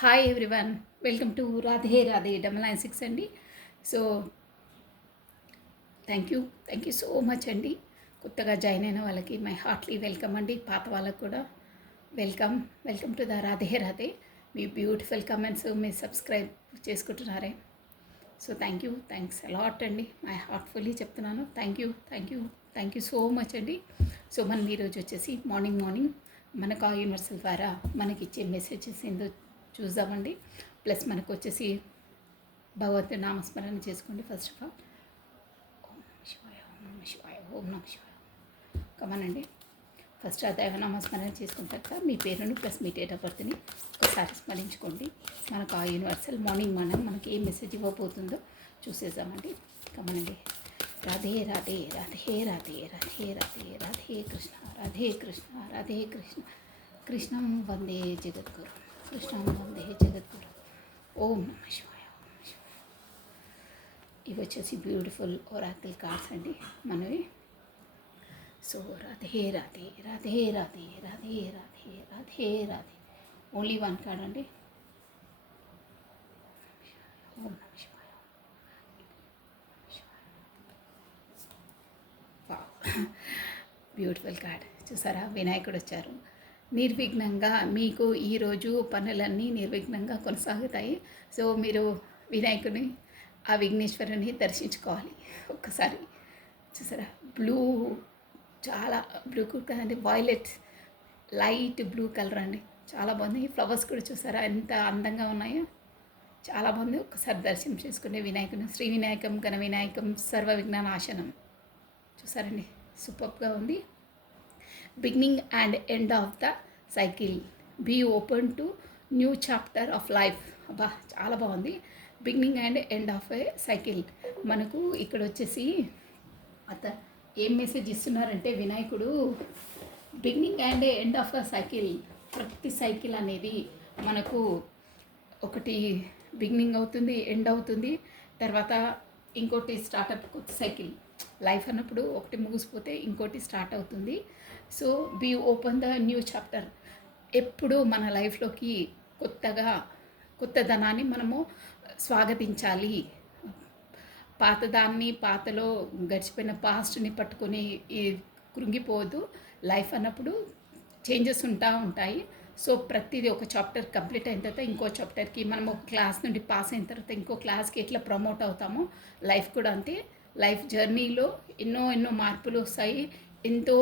Hi everyone, welcome to Radhe Radhe 996 అండి. So thank you so much అండి. కొత్తగా జాయిన్ అయిన వాళ్ళకి మై హార్ట్లీ వెల్కమ్ అండి. పాత వాళ్ళకు కూడా welcome to the Radhe Radhe. Me beautiful comments మీరు సబ్స్క్రైబ్ చేసుకుంటున్నారే. సో థ్యాంక్స్ అలాట్ అండి. మై హార్ట్ఫుల్లీ చెప్తున్నాను. థ్యాంక్ యూ సో మచ్ అండి. సో మనం ఈరోజు వచ్చేసి మార్నింగ్ మనకు ఆ యూనివర్సల్ ద్వారా మనకి ఇచ్చే మెసేజెస్ ఏందో చూద్దామండి. ప్లస్ మనకు వచ్చేసి భగవంతుడి నామస్మరణ చేసుకోండి. ఫస్ట్ ఆఫ్ ఆల్ ఓం నమః శివాయ ఓం నమః శివాయ కమనండి. ఫస్ట్ ఆ దైవనామస్మరణ చేసుకున్న తర్వాత మీ పేరును ప్లస్ మీ డేట్ ఆఫ్ బర్త్ని ఒకసారి స్మరించుకోండి. మనకు ఆ యూనివర్సల్ మార్నింగ్ మనకి ఏ మెసేజ్ ఇవ్వబోతుందో చూసేద్దామండి. కమనండి. రాధే రాధే రాధే రాధే రాధే రాధే రాధే కృష్ణ రాధే కృష్ణ రాధే కృష్ణ కృష్ణం వందే జగద్గురు కృష్ణం వందే జగద్గురు ఓం నమః శివాయ ఓం నమః శివాయ. ఇవి వచ్చేసి బ్యూటిఫుల్ ఒరాకిల్ కార్డ్స్ అండి మనవి. So Radhe Radhe Radhe Radhe Radhe Radhe Radhe Radhe only one card అండి. ఓం నమః శివాయ. బ్యూటిఫుల్ కార్డ్ చూసారా, వినాయకుడు వచ్చారు. నిర్విఘ్నంగా మీకు ఈరోజు పనులన్నీ నిర్విఘ్నంగా కొనసాగుతాయి. సో మీరు వినాయకుని ఆ విఘ్నేశ్వరుని దర్శించుకోవాలి. ఒక్కసారి చూసారా, చాలా బ్లూ కదండి, వైలెట్ లైట్ బ్లూ కలర్ అండి, చాలా బాగుంది. ఫ్లవర్స్ కూడా చూసారా ఎంత అందంగా ఉన్నాయో, చాలా బాగుంది. ఒక్కసారి దర్శనం చేసుకునే వినాయకుని శ్రీ వినాయకం ఘన వినాయకం సర్వ విఘ్ననాశనం చూసారండి, సూపర్గా ఉంది. Beginning and end of the cycle, be open to new chapter of life. అబ్బా చాలా బాగుంది. Beginning and end of a cycle. మనకు ఇక్కడ వచ్చేసి ఏం మెసేజ్ ఇస్తున్నారంటే వినాయకుడు beginning and end of the cycle. ప్రతి సైకిల్ అనేది మనకు ఒకటి బిగినింగ్ అవుతుంది, ఎండ్ అవుతుంది, తర్వాత ఇంకోటి స్టార్ట్అప్. కొత్త సైకిల్ లైఫ్ అన్నప్పుడు ఒకటి ముగిసిపోతే ఇంకోటి స్టార్ట్ అవుతుంది. So be open the new chapter. ఎప్పుడు మన లైఫ్లోకి కొత్తదనాన్ని మనము స్వాగతించాలి. పాతలో గడిచిపోయిన పాస్ట్ని పట్టుకొని కృంగిపోవద్దు. లైఫ్ అన్నప్పుడు చేంజెస్ ఉంటాయి. సో ప్రతిదీ ఒక చాప్టర్ కంప్లీట్ అయిన తర్వాత ఇంకో చాప్టర్కి మనం ఒక క్లాస్ నుండి పాస్ అయిన తర్వాత ఇంకో క్లాస్కి ఎట్లా ప్రమోట్ అవుతామో లైఫ్ కూడా అంతే. లైఫ్ జర్నీలో ఎన్నో మార్పులు వస్తాయి. ఎంతో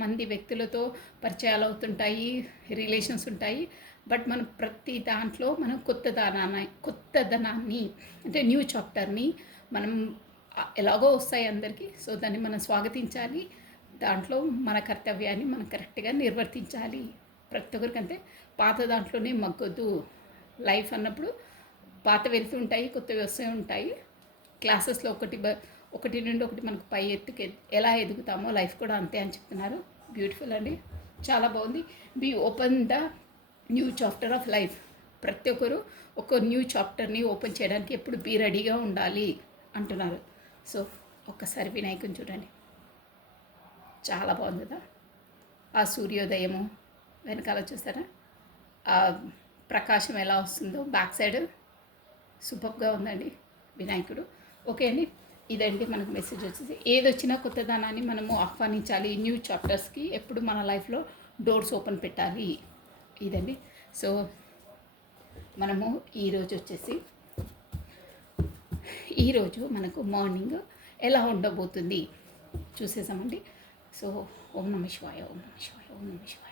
మంది వ్యక్తులతో పరిచయాలు అవుతుంటాయి, రిలేషన్స్ ఉంటాయి. బట్ మనం ప్రతి దాంట్లో మనం కొత్తదనాన్ని అంటే న్యూ చాప్టర్ని మనం ఎలాగో వస్తాయి అందరికీ. సో దాన్ని మనం స్వాగతించాలి. దాంట్లో మన కర్తవ్యాన్ని మనం కరెక్ట్గా నిర్వర్తించాలి. ప్రతి ఒక్కరికంటే పాత దాంట్లోనే మగ్గొద్దు. లైఫ్ అన్నప్పుడు పాత వెళ్తూ ఉంటాయి, కొత్తవి వస్తూ ఉంటాయి. క్లాసెస్లో ఒకటి నుండి ఒకటి మనకు పై ఎత్తుకి ఎలా ఎదుగుతామో లైఫ్ కూడా అంతే అని చెప్తున్నారు. బ్యూటిఫుల్ అండి, చాలా బాగుంది. Be open the new chapter of life. ప్రతి ఒక్కరు ఒక న్యూ చాప్టర్ని ఓపెన్ చేయడానికి ఎప్పుడు బీ రెడీగా ఉండాలి అంటున్నారు. సో ఒక్కసారి వినాయకుని చూడండి, చాలా బాగుంది కదా. ఆ సూర్యోదయము వెనకాల చూస్తారా, ఆ ప్రకాశం ఎలా వస్తుందో బ్యాక్ సైడ్ సూపర్గా ఉందండి వినాయకుడు. ఓకే అండి, ఇదండి మనకు మెసేజ్ వచ్చేసి. ఏదొచ్చినా కొత్తదనాన్ని మనము ఆహ్వానించాలి. న్యూ చాప్టర్స్కి ఎప్పుడు మన లైఫ్లో డోర్స్ ఓపెన్ పెట్టాలి. ఇదండి. సో మనము ఈరోజు మనకు మార్నింగ్ ఎలా ఉండబోతుంది చూసేసామండి. సో ఓం నమః శివాయ ఓం నమః శివాయ ఓం నమః శివాయ.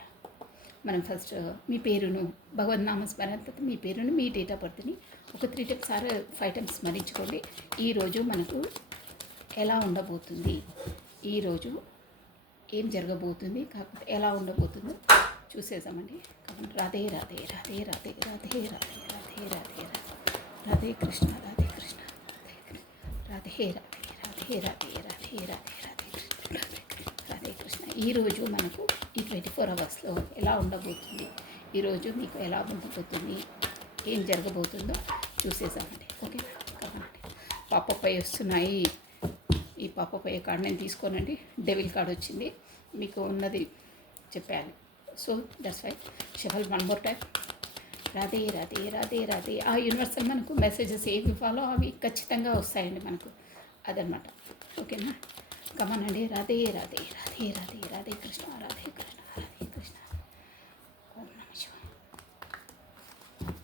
మనం ఫస్ట్ మీ పేరును భగవద్ నామస్మరణ తర్వాత మీ పేరును మీ డేట్ ఆఫ్ బర్త్ని ఒక 3 times ఆర్ 5 times స్మరించుకోండి. ఈరోజు మనకు ఎలా ఉండబోతుంది, ఈరోజు ఏం జరగబోతుంది, కాకపోతే ఎలా ఉండబోతుందో చూసేద్దామండి. కాబట్టి రాధే రాధే రాధే రాధే రాధే రాధే రాధే రాధే రాధే కృష్ణ రాధే కృష్ణ రాధే రాధే రాధే రాధే రాధే రాధే రాధే కృష్ణ రాధే కృష్ణ. ఈరోజు మనకు ఈ 24 hours ఎలా ఉండబోతుంది, ఈరోజు మీకు ఎలా ఉండబోతుంది, ఏం జరగబోతుందో చూసేసామండి. ఓకేనా. కాబట్టి పాపపై వస్తున్నాయి. ఈ పాపపై కార్డ్ నేను తీసుకోనండి, డెవిల్ కార్డ్ వచ్చింది, మీకు ఉన్నది చెప్పాలి. So that's why shuffle 1 more time. Radhe Radhe Radhe Radhe. ఆ యూనివర్సల్ మనకు మెసేజెస్ ఏవి ఇవ్వాలో అవి ఖచ్చితంగా వస్తాయండి మనకు. అదనమాట. ఓకేనా? కమనండి. రాధే రాధే రాధే రాధే రాధే కృష్ణ రాధే కృష్ణ రాధే కృష్ణ. ఓం నమ శివాయ.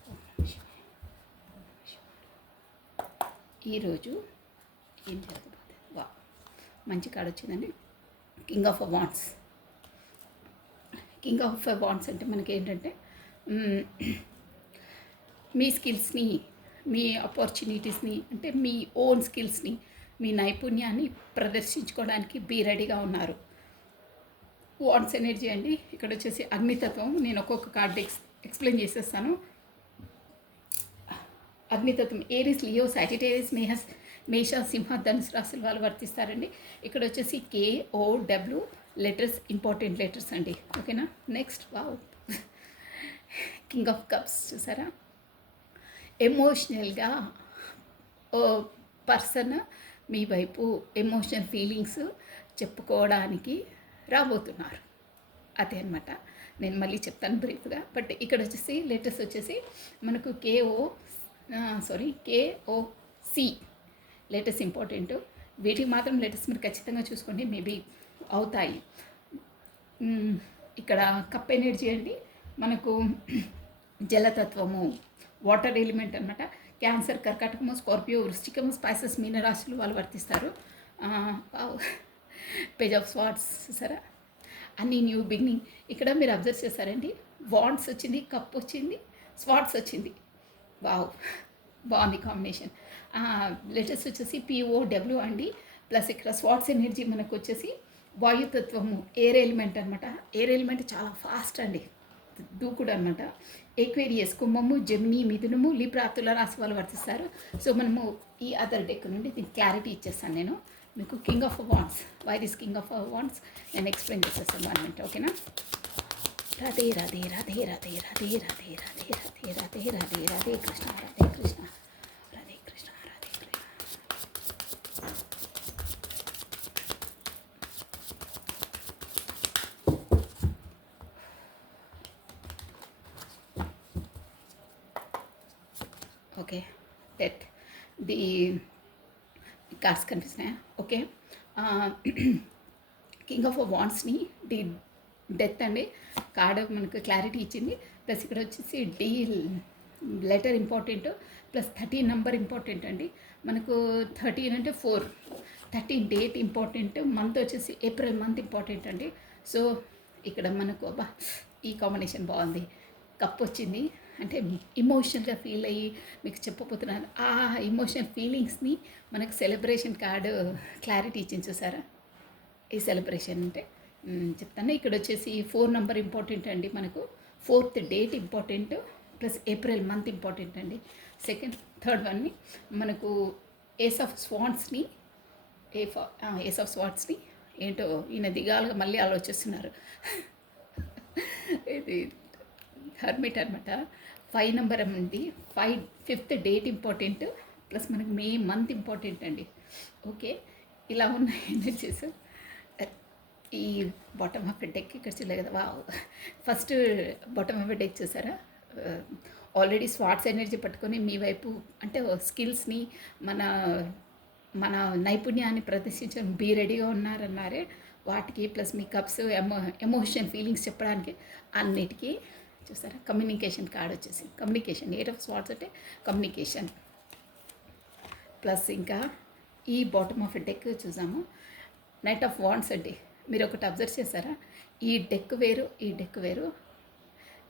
ఓం నమ శివాయ. ఓం నమ శివాయ. ఈరోజు ఏం జరగబోతుంది? వా మంచి కార్డు వచ్చిందండి. King of wands. King of wands అంటే మనకి ఏంటంటే మీ స్కిల్స్ని, మీ ఆపర్చునిటీస్ని, అంటే మీ ఓన్ స్కిల్స్ని, మీ నైపుణ్యాన్ని ప్రదర్శించుకోవడానికి బీ రెడీగా ఉన్నారు. వాండ్స్ ఎనర్జీ అండి. ఇక్కడ వచ్చేసి అగ్నితత్వం. నేను ఒక్కొక్క కార్డ్ ఎక్స్ప్లెయిన్ చేసేస్తాను. అగ్నితత్వం ఏరిస్, లియో, సాజిటేరియస్, మేష, సింహ, ధనుసు రాశుల వాళ్ళు వర్తిస్తారండి. ఇక్కడ వచ్చేసి KOW లెటర్స్, ఇంపార్టెంట్ లెటర్స్ అండి. ఓకేనా? Next wow, king of cups చూసారా? ఎమోషనల్గా ఓ పర్సన్ మీ వైపు ఎమోషనల్ ఫీలింగ్స్ చెప్పుకోవడానికి రాబోతున్నారు. అదే అనమాట. నేను మళ్ళీ చెప్తాను బ్రీఫ్గా. బట్ ఇక్కడ వచ్చేసి లెటర్స్ వచ్చేసి మనకు KOC లెటర్స్ ఇంపార్టెంట్. వీటికి మాత్రం లెటర్స్ మీరు ఖచ్చితంగా చూసుకోండి, మేబీ అవుతాయి. ఇక్కడ కప్ ఎనర్జీ అండి. మనకు జలతత్వము, వాటర్ ఎలిమెంట్ అనమాట. క్యాన్సర్, కర్కాటకము, స్కార్పియో, వృశ్చికము, స్పైసెస్, మీనరాశులు వాళ్ళు వర్తిస్తారు. పేజ్ ఆఫ్ స్వార్డ్స్ చూసారా? అన్నీ న్యూ బిగినింగ్. ఇక్కడ మీరు అబ్జర్వ్ చేశారండి, వాండ్స్ వచ్చింది, కప్ వచ్చింది, స్వార్డ్స్ వచ్చింది. వావ్, బాగుంది కాంబినేషన్. లెటర్స్ వచ్చేసి POW అండి. ప్లస్ ఇక్కడ స్వార్డ్స్ ఎనర్జీ మనకు వచ్చేసి వాయుతత్వము, ఎయిర్ ఎలిమెంట్ అనమాట. ఎయిర్ ఎలిమెంట్ చాలా ఫాస్ట్ అండి, దూకుడు అనమాట. ఎక్వేరియస్, కుంభము, జెమిని, మిథునము, లిబ్రా, తుల రాశి వాళ్ళు వర్తిస్తారు. సో మనము ఈ అదర్ డెక్ నుండి దీనికి క్లారిటీ ఇచ్చేస్తాను నేను మీకు. King of wands, why this king of wands నేను ఎక్స్ప్లెయిన్ చేసేస్తాను 1 minute. ఓకేనా? Radhe Radhe Radhe Radhe Radhe Radhe Radhe Radhe Radhe Radhe Radhe Krishna Radhe Krishna Radhe Krishna Radhe Krishna. Okay, death. The cards కనిపిస్తున్నాయా? ఓకే. కింగ్ ఆఫ్ వాండ్స్ని ది డెత్ అండి. కార్డ్ మనకు క్లారిటీ ఇచ్చింది. ప్లస్ ఇక్కడ వచ్చేసి D letter important, plus 13 number important అండి. మనకు 13 అంటే 4, 13 డేట్ ఇంపార్టెంట్, మంత్ వచ్చేసి ఏప్రిల్ మంత్ ఇంపార్టెంట్ అండి. సో ఇక్కడ మనకు అబ్బా ఈ కాంబినేషన్ బాగుంది. కప్ వచ్చింది అంటే ఇమోషనల్గా ఫీల్ అయ్యి మీకు చెప్పబోతున్నాను. ఆ ఇమోషనల్ ఫీలింగ్స్ని మనకు సెలబ్రేషన్ కార్డు క్లారిటీ ఇచ్చింది చూసారా? ఈ సెలబ్రేషన్ అంటే చెప్తాను. ఇక్కడ వచ్చేసి 4 నెంబర్ ఇంపార్టెంట్ అండి. మనకు 4th date important, plus April month important అండి. థర్డ్ వన్ని మనకు ఏస్ ఆఫ్ స్వార్డ్స్ని ఏంటో ఈయన దిగాలుగా మళ్ళీ ఆలోచిస్తున్నారు. ఇది హర్మిట్ అనమాట. 5 నెంబర్ ఉంది. 5th డేట్ ఇంపార్టెంట్, ప్లస్ మనకి మే మంత్ ఇంపార్టెంట్ అండి. ఓకే, ఇలా ఉన్న ఎనర్జీస్. ఈ బాటమ్ ఆఫ్ డెక్ ఇక్కడ చూడలేదు కదా? వా, ఫస్ట్ బాటమ్ ఆఫ్ డెక్ చూసారా? ఆల్రెడీ స్వార్డ్స్ ఎనర్జీ పట్టుకొని మీ వైపు అంటే స్కిల్స్ని, మన నైపుణ్యాన్ని ప్రదర్శించడం బీ రెడీగా ఉన్నారన్నారే వాటికి, ప్లస్ మీ కప్స్ ఎమోషన్ ఫీలింగ్స్ చెప్పడానికి అన్నిటికీ చూసారా? కమ్యూనికేషన్ కార్డ్ వచ్చేసి కమ్యూనికేషన్. 8 ఆఫ్ స్వార్డ్స్ అంటే కమ్యూనికేషన్. ప్లస్ ఇంకా ఈ బాటమ్ ఆఫ్ డెక్ చూసాము, నైట్ ఆఫ్ వాండ్స్ అండి. మీరు ఒకటి అబ్జర్వ్ చేశారా? ఈ డెక్ వేరు, ఈ డెక్ వేరు.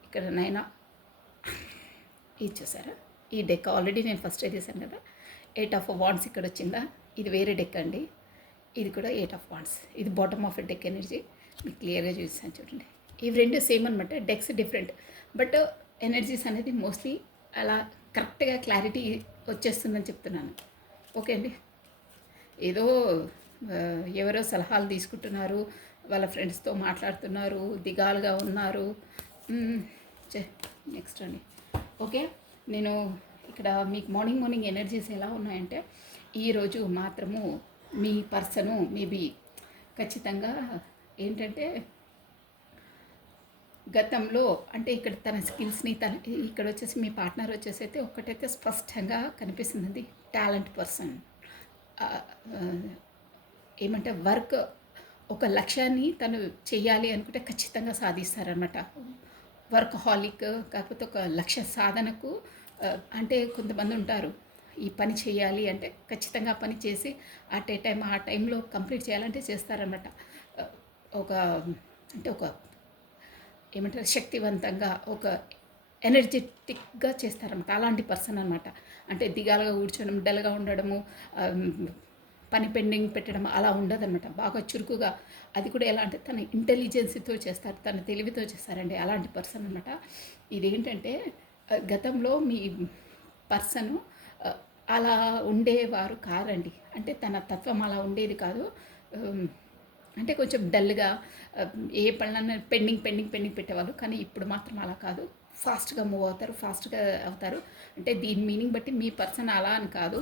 ఇక్కడ ఇది చూసారా? ఈ డెక్ ఆల్రెడీ నేను ఫస్ట్ చేశాను కదా. 8 ఆఫ్ వాండ్స్ ఇక్కడ వచ్చిందా? ఇది వేరే డెక్ అండి. ఇది కూడా 8 ఆఫ్ వాండ్స్. ఇది బాటమ్ ఆఫ్ డెక్ ఎనర్జీ. మీకు క్లియర్గా చూసాను చూడండి. ఇవి రెండు సేమ్ అనమాట, డెక్స్ డిఫరెంట్, బట్ ఎనర్జీస్ అనేది మోస్ట్లీ అలా కరెక్ట్గా క్లారిటీ వచ్చేస్తుందని చెప్తున్నాను. ఓకే అండి. ఏదో ఎవరో సలహాలు తీసుకుంటున్నారు, వాళ్ళ ఫ్రెండ్స్తో మాట్లాడుతున్నారు, దిగాలుగా ఉన్నారు. నెక్స్ట్ అండి. ఓకే, నేను ఇక్కడ మీకు మార్నింగ్ ఎనర్జీస్ ఎలా ఉన్నాయంటే, ఈరోజు మాత్రము మీ పర్సను మేబీ ఖచ్చితంగా ఏంటంటే గతంలో అంటే ఇక్కడ తన స్కిల్స్ని తన ఇక్కడ వచ్చేసి మీ పార్ట్నర్ వచ్చేసి అయితే ఒక్కటైతే స్పష్టంగా కనిపిస్తుంది, టాలెంట్ పర్సన్. ఏమంటే వర్క్ ఒక లక్ష్యాన్ని తను చెయ్యాలి అనుకుంటే ఖచ్చితంగా సాధిస్తారనమాట. వర్క్ హాలిక్ కాకపోతే ఒక లక్ష్య సాధనకు అంటే కొంతమంది ఉంటారు ఈ పని చేయాలి అంటే ఖచ్చితంగా ఆ పని చేసి అట్ ఏ టైం ఆ టైంలో కంప్లీట్ చేయాలంటే చేస్తారనమాట. ఒక అంటే ఒక ఏమంటారు శక్తివంతంగా ఒక ఎనర్జెటిక్గా చేస్తారన్నమాట. అలాంటి పర్సన్ అనమాట. అంటే దిగాలుగా కూర్చోడం, డల్గా ఉండడము, పని పెండింగ్ పెట్టడం అలా ఉండదన్నమాట. బాగా చురుకుగా, అది కూడా ఎలా అంటే తన ఇంటెలిజెన్స్తో చేస్తారు, తన తెలివితో చేస్తారండి. అలాంటి పర్సన్ అనమాట. ఇదేంటంటే గతంలో మీ పర్సను అలా ఉండేవారు కారండి. అంటే తన తత్వం అలా ఉండేది కాదు. అంటే కొంచెం డల్గా ఏ పనులన్నా పెండింగ్ పెట్టేవాళ్ళు. కానీ ఇప్పుడు మాత్రం అలా కాదు, ఫాస్ట్గా మూవ్ అవుతారు, ఫాస్ట్గా అవుతారు. అంటే దీని మీనింగ్ బట్టి మీ పర్సన్ అలా అని కాదు,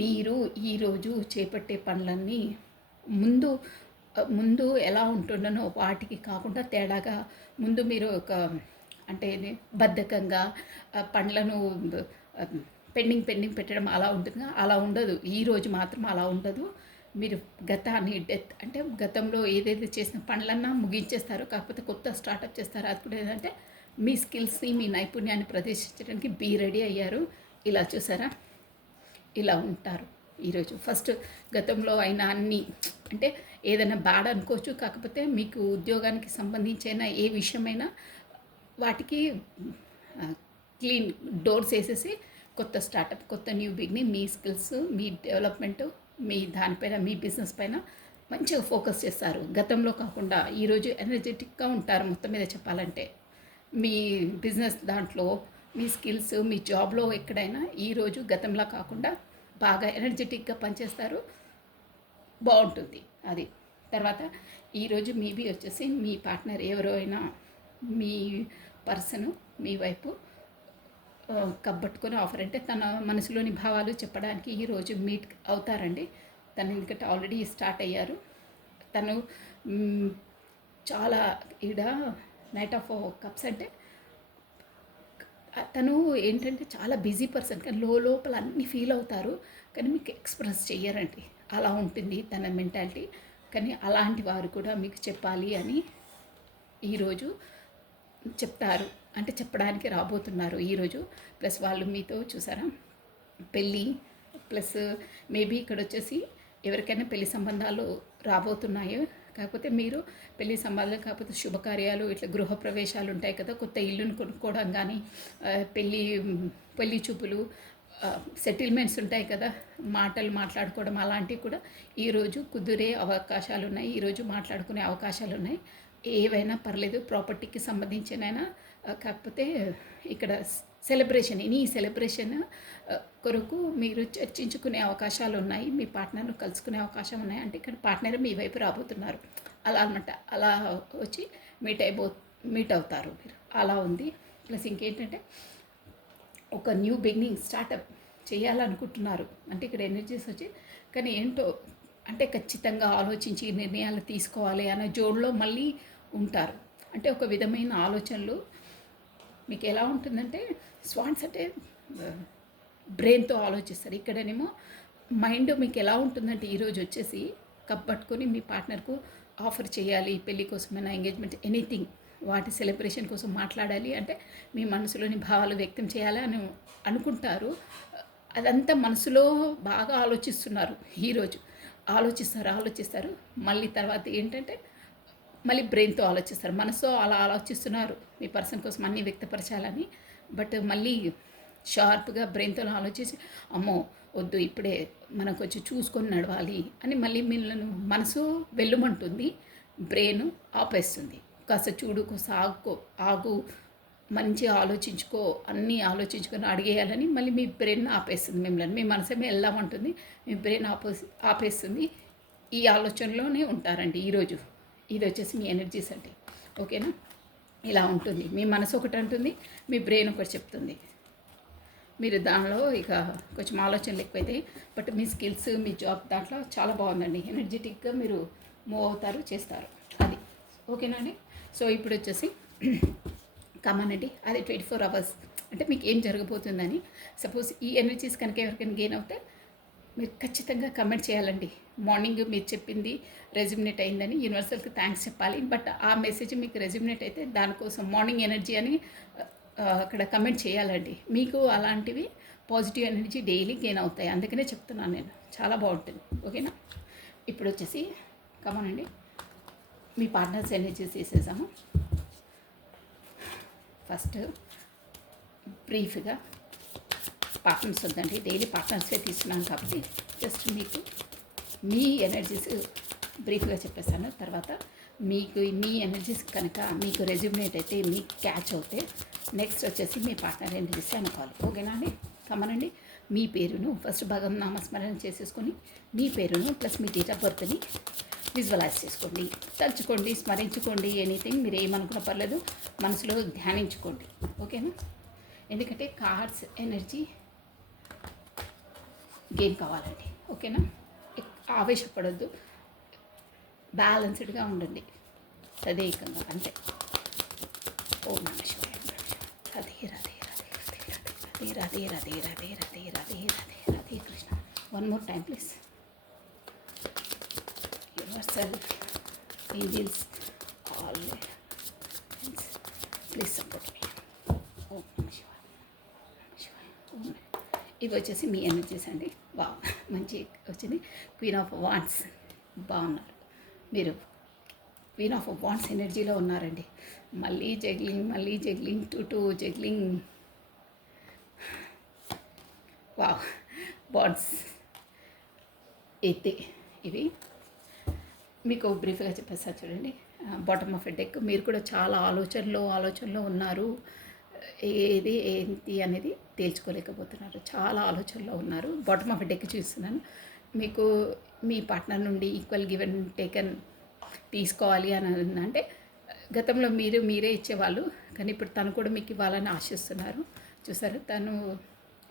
మీరు ఈరోజు చేపట్టే పనులన్నీ ముందు ముందు ఎలా ఉంటుండనో వాటికి కాకుండా తేడాగా ముందు మీరు ఒక అంటే బద్ధకంగా పనులను పెండింగ్ పెట్టడం అలా ఉంటుందిగా, అలా ఉండదు. ఈరోజు మాత్రం అలా ఉండదు. మీరు గతాన్ని డెత్ అంటే గతంలో ఏదైతే చేసిన పనులన్నా ముగించేస్తారో, కాకపోతే కొత్త స్టార్టప్ చేస్తారో. అది కూడా ఏంటంటే మీ స్కిల్స్ని మీ నైపుణ్యాన్ని ప్రదర్శించడానికి బీ రెడీ అయ్యారు. ఇలా చూసారా, ఇలా ఉంటారు ఈరోజు. ఫస్ట్ గతంలో అయినా అన్నీ అంటే ఏదైనా బ్యాడ్ అనుకోవచ్చు, కాకపోతే మీకు ఉద్యోగానికి సంబంధించిన ఏ విషయమైనా వాటికి క్లీన్ డోర్స్ వేసేసి కొత్త స్టార్టప్, కొత్త న్యూ బిగినింగ్, మీ స్కిల్స్, మీ డెవలప్మెంట్, మీ దానిపైన మీ బిజినెస్ పైన మంచిగా ఫోకస్ చేస్తారు. గతంలో కాకుండా ఈరోజు ఎనర్జెటిక్గా ఉంటారు. మొత్తం మీద చెప్పాలంటే మీ బిజినెస్ దాంట్లో, మీ స్కిల్స్, మీ జాబ్లో ఎక్కడైనా ఈరోజు గతంలో కాకుండా బాగా ఎనర్జెటిక్గా పనిచేస్తారు. బాగుంటుంది అది. తర్వాత ఈరోజు మీవి వచ్చేసి మీ పార్ట్నర్ ఎవరో అయినా మీ పర్సన్ మీ వైపు కబ్బట్టుకొని ఆఫర్ అంటే తన మనసులోని భావాలు చెప్పడానికి ఈరోజు మీట్ అవుతారండి. తను ఎందుకంటే ఆల్రెడీ స్టార్ట్ అయ్యారు. తను చాలా ఈడ నైట్ ఆఫ్ కప్స్ అంటే తను ఏంటంటే చాలా బిజీ పర్సన్, కానీ లోపల అన్నీ ఫీల్ అవుతారు, కానీ మీకు ఎక్స్ప్రెస్ చెయ్యరండి. అలా ఉంటుంది తన మెంటాలిటీ. కానీ అలాంటి వారు కూడా మీకు చెప్పాలి అని ఈరోజు చెప్తారు, అంటే చెప్పడానికి రాబోతున్నారు ఈరోజు. ప్లస్ వాళ్ళు మీతో చూసారా పెళ్ళి, ప్లస్ మేబీ ఇక్కడ వచ్చేసి ఎవరికైనా పెళ్లి సంబంధాలు రాబోతున్నాయో, కాకపోతే మీరు పెళ్లి సంబంధాలు కాకపోతే శుభకార్యాలు, ఇట్లా గృహప్రవేశాలు ఉంటాయి కదా, కొత్త ఇల్లును కొనుక్కోవడం కానీ, పెళ్లి చూపులు, సెటిల్మెంట్స్ ఉంటాయి కదా, మాటలు మాట్లాడుకోవడం, అలాంటివి కూడా ఈరోజు కుదిరే అవకాశాలు ఉన్నాయి. ఈరోజు మాట్లాడుకునే అవకాశాలు ఉన్నాయి. ఏవైనా పర్లేదు, ప్రాపర్టీకి సంబంధించినైనా, కాకపోతే ఇక్కడ సెలబ్రేషన్, ఈ సెలబ్రేషన్ కొరకు మీరు చర్చించుకునే అవకాశాలు ఉన్నాయి. మీ పార్ట్నర్ను కలుసుకునే అవకాశం ఉన్నాయి. అంటే ఇక్కడ పార్ట్నర్ మీ వైపు రాబోతున్నారు అలా అనమాట. అలా వచ్చి మీట్ అవుతారు మీరు. అలా ఉంది. ప్లస్ ఇంకేంటంటే ఒక న్యూ బిగినింగ్ స్టార్టప్ చేయాలనుకుంటున్నారు. అంటే ఇక్కడ ఎనర్జీస్ వచ్చి, కానీ ఏంటో అంటే ఖచ్చితంగా ఆలోచించి నిర్ణయాలు తీసుకోవాలి అనే జోడ్లో మళ్ళీ ఉంటారు. అంటే ఒక విధమైన ఆలోచనలు మీకు ఎలా ఉంటుందంటే, స్వాన్స్ అంటే బ్రెయిన్తో ఆలోచిస్తారు. ఇక్కడనేమో మైండ్ మీకు ఎలా ఉంటుందంటే ఈరోజు వచ్చేసి కప్పట్టుకొని మీ పార్ట్నర్కు ఆఫర్ చేయాలి, పెళ్ళి కోసమైనా, ఎంగేజ్మెంట్, ఎనీథింగ్, వాటి సెలబ్రేషన్ కోసం మాట్లాడాలి అంటే మీ మనసులోని భావాలు వ్యక్తం చేయాలి అని అనుకుంటారు. అదంతా మనసులో బాగా ఆలోచిస్తున్నారు ఈరోజు. ఆలోచిస్తారు. మళ్ళీ తర్వాత ఏంటంటే మళ్ళీ బ్రెయిన్తో ఆలోచిస్తారు. మనసుతో అలా ఆలోచిస్తున్నారు మీ పర్సన్ కోసం అన్నీ వ్యక్తపరచాలని. బట్ మళ్ళీ షార్ప్గా బ్రెయిన్తో ఆలోచించి, అమ్మో వద్దు ఇప్పుడే మనం కొంచెం చూసుకొని నడవాలి అని మళ్ళీ మిమ్మల్ని మనసు వెళ్ళమంటుంది, బ్రెయిన్ ఆపేస్తుంది. కాస్త చూడు, కాస్త ఆగు, మంచిగా ఆలోచించుకో, అన్నీ ఆలోచించుకొని అడిగేయాలని మళ్ళీ మీ బ్రెయిన్ ఆపేస్తుంది మిమ్మల్ని. మీ మనసేమో వెళ్దామంటుంది, మీ బ్రెయిన్ ఆపేస్తుంది. ఈ ఆలోచనలోనే ఉంటారండి ఈరోజు. ఇది వచ్చేసి మీ ఎనర్జీస్ అంటే, ఓకేనా? ఇలా ఉంటుంది. మీ మనసు ఒకటి అంటుంది, మీ బ్రెయిన్ ఒకటి చెప్తుంది. మీరు దానిలో ఇక కొంచెం ఆలోచనలు ఎక్కువైతాయి. బట్ మీ స్కిల్స్, మీ జాబ్ దాంట్లో చాలా బాగుందండి. ఎనర్జెటిక్గా మీరు మూవ్ అవుతారు, చేస్తారు. అది ఓకేనా అండి? సో ఇప్పుడు వచ్చేసి కమానండి. అది 24 అవర్స్ అంటే మీకు ఏం జరగబోతుందని. సపోజ్ ఈ ఎనర్జీస్ కనుక ఎవరికైనా గెయిన్ అవుతే మీరు ఖచ్చితంగా కమెంట్ చేయాలండి. మార్నింగ్ మీరు చెప్పింది రెజ్యూమినేట్ అయిందని యూనివర్సల్కి థ్యాంక్స్ చెప్పాలి. బట్ ఆ మెసేజ్ మీకు రెజ్యూమినేట్ అయితే దానికోసం మార్నింగ్ ఎనర్జీ అని అక్కడ కమెంట్ చేయాలండి. మీకు అలాంటివి పాజిటివ్ ఎనర్జీ డైలీ గెయిన్ అవుతాయి. అందుకనే చెప్తున్నాను నేను. చాలా బాగుంటుంది. ఓకేనా? ఇప్పుడు వచ్చేసి కమానండి, మీ పార్ట్నర్స్ ఎనర్జీస్ వేసేసాము. ఫస్ట్ బ్రీఫ్గా పార్ట్నర్స్ వద్దండి, డైలీ పార్ట్నర్సే తీస్తున్నాను కాబట్టి జస్ట్ మీకు మీ ఎనర్జీస్ బ్రీఫ్గా చెప్పేస్తాను. తర్వాత మీకు మీ ఎనర్జీస్ కనుక మీకు రెజ్యూమినేట్ అయితే, మీకు క్యాచ్ అవుతే నెక్స్ట్ వచ్చేసి మీ పార్ట్నర్ ఎనర్జీస్ అనుకోవాలి. ఓకేనా అండి? కమనండి, మీ పేరును ఫస్ట్ భాగం నామస్మరణ చేసేసుకొని మీ పేరును ప్లస్ మీ డేట్ ఆఫ్ బర్త్ని విజువలైజ్ చేసుకోండి, తలుచుకోండి, స్మరించుకోండి. ఎనీథింగ్ మీరు ఏమనుకున్న పర్లేదు, మనసులో ధ్యానించుకోండి. ఓకేనా? ఎందుకంటే కార్డ్స్ ఎనర్జీ గెయిన్ కావాలండి. ఓకేనా? ఆవేశపడొద్దు, బ్యాలెన్స్డ్గా ఉండండి, తదేకంగా అంతే. ఓం నమ శివాయ. Radhe Radhe Radhe Radhe Radhe Radhe Radhe Radhe Radhe Radhe Krishna. One more time please. Yourself, angels, all friends, please support me. Om నమ శివాయ. శివాయ. ఓం. ఇవి వచ్చేసి మీ ఎనర్జీస్ అండి. మంచి వచ్చింది. క్వీన్ ఆఫ్ వాండ్స్ బాగున్నారు మీరు. క్వీన్ ఆఫ్ వాండ్స్ ఎనర్జీలో ఉన్నారండి. మళ్ళీ జగ్లింగ్ టు జగ్లింగ్. బాండ్స్ ఎత్తి ఇవి మీకు బ్రీఫ్గా చెప్పేస్తారు చూడండి. Bottom of deck. మీరు కూడా చాలా ఆలోచనలో ఉన్నారు. ఏది ఏంటి అనేది తేల్చుకోలేకపోతున్నారు. చాలా ఆలోచనలో ఉన్నారు. బాటమ్ ఆఫ్ డెక్ చూస్తున్నాను. మీకు మీ పార్ట్నర్ నుండి ఈక్వల్ గివ్ అండ్ టేకన్ తీసుకోవాలి అని అంటే గతంలో మీరే ఇచ్చేవాళ్ళు, కానీ ఇప్పుడు తను కూడా మీకు ఇవ్వాలని ఆశిస్తున్నారు. చూసారు, తను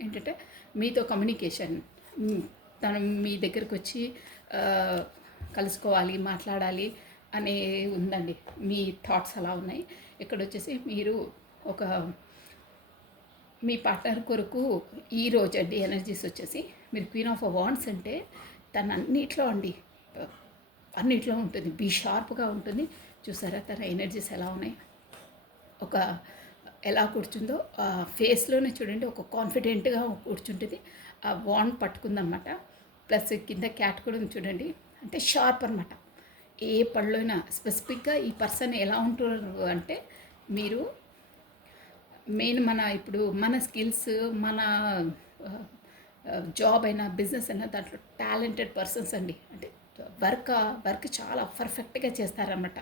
ఏంటంటే మీతో కమ్యూనికేషన్, తను మీ దగ్గరకు వచ్చి కలుసుకోవాలి, మాట్లాడాలి అనే ఉందండి. మీ థాట్స్ అలా ఉన్నాయి. ఇక్కడ వచ్చేసి మీరు ఒక మీ పార్ట్నర్ కొరకు ఈరోజు అండి ఎనర్జీస్ వచ్చేసి మీరు క్వీన్ ఆఫ్ వాండ్స్ అంటే తను అన్నిట్లో ఉంటుంది. బీ షార్ప్గా ఉంటుంది. చూసారా తన ఎనర్జీస్ ఎలా ఉన్నాయి, ఒక ఎలా కూర్చుందో ఫేస్లోనే చూడండి, ఒక కాన్ఫిడెంట్గా కూర్చుంటుంది. ఆ వాండ్ పట్టుకుందనమాట. ప్లస్ కింద క్యాట్ కూడా చూడండి, అంటే షార్ప్ అనమాట. ఏ పళ్ళైనా స్పెసిఫిక్గా ఈ పర్సన్ ఎలా ఉంటారు అంటే మీరు మెయిన్ ఇప్పుడు మన స్కిల్స్, మన జాబ్ అయినా బిజినెస్ అయినా దాంట్లో టాలెంటెడ్ పర్సన్స్ అండి. అంటే వర్క్ చాలా పర్ఫెక్ట్గా చేస్తారన్నమాట.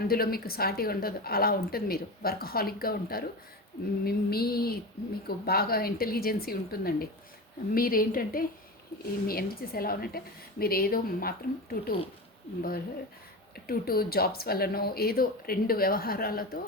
అందులో మీకు సాటి ఉండదు, అలా ఉంటుంది. మీరు వర్కహాలిక్గా ఉంటారు. మీకు బాగా ఇంటెలిజెన్సీ ఉంటుందండి. మీరేంటంటే మీ ఎనర్జీస్ ఎలా ఉన్నంటే మీరు ఏదో మాత్రం టూ జాబ్స్ వల్లనో ఏదో 2 వ్యవహారాలతో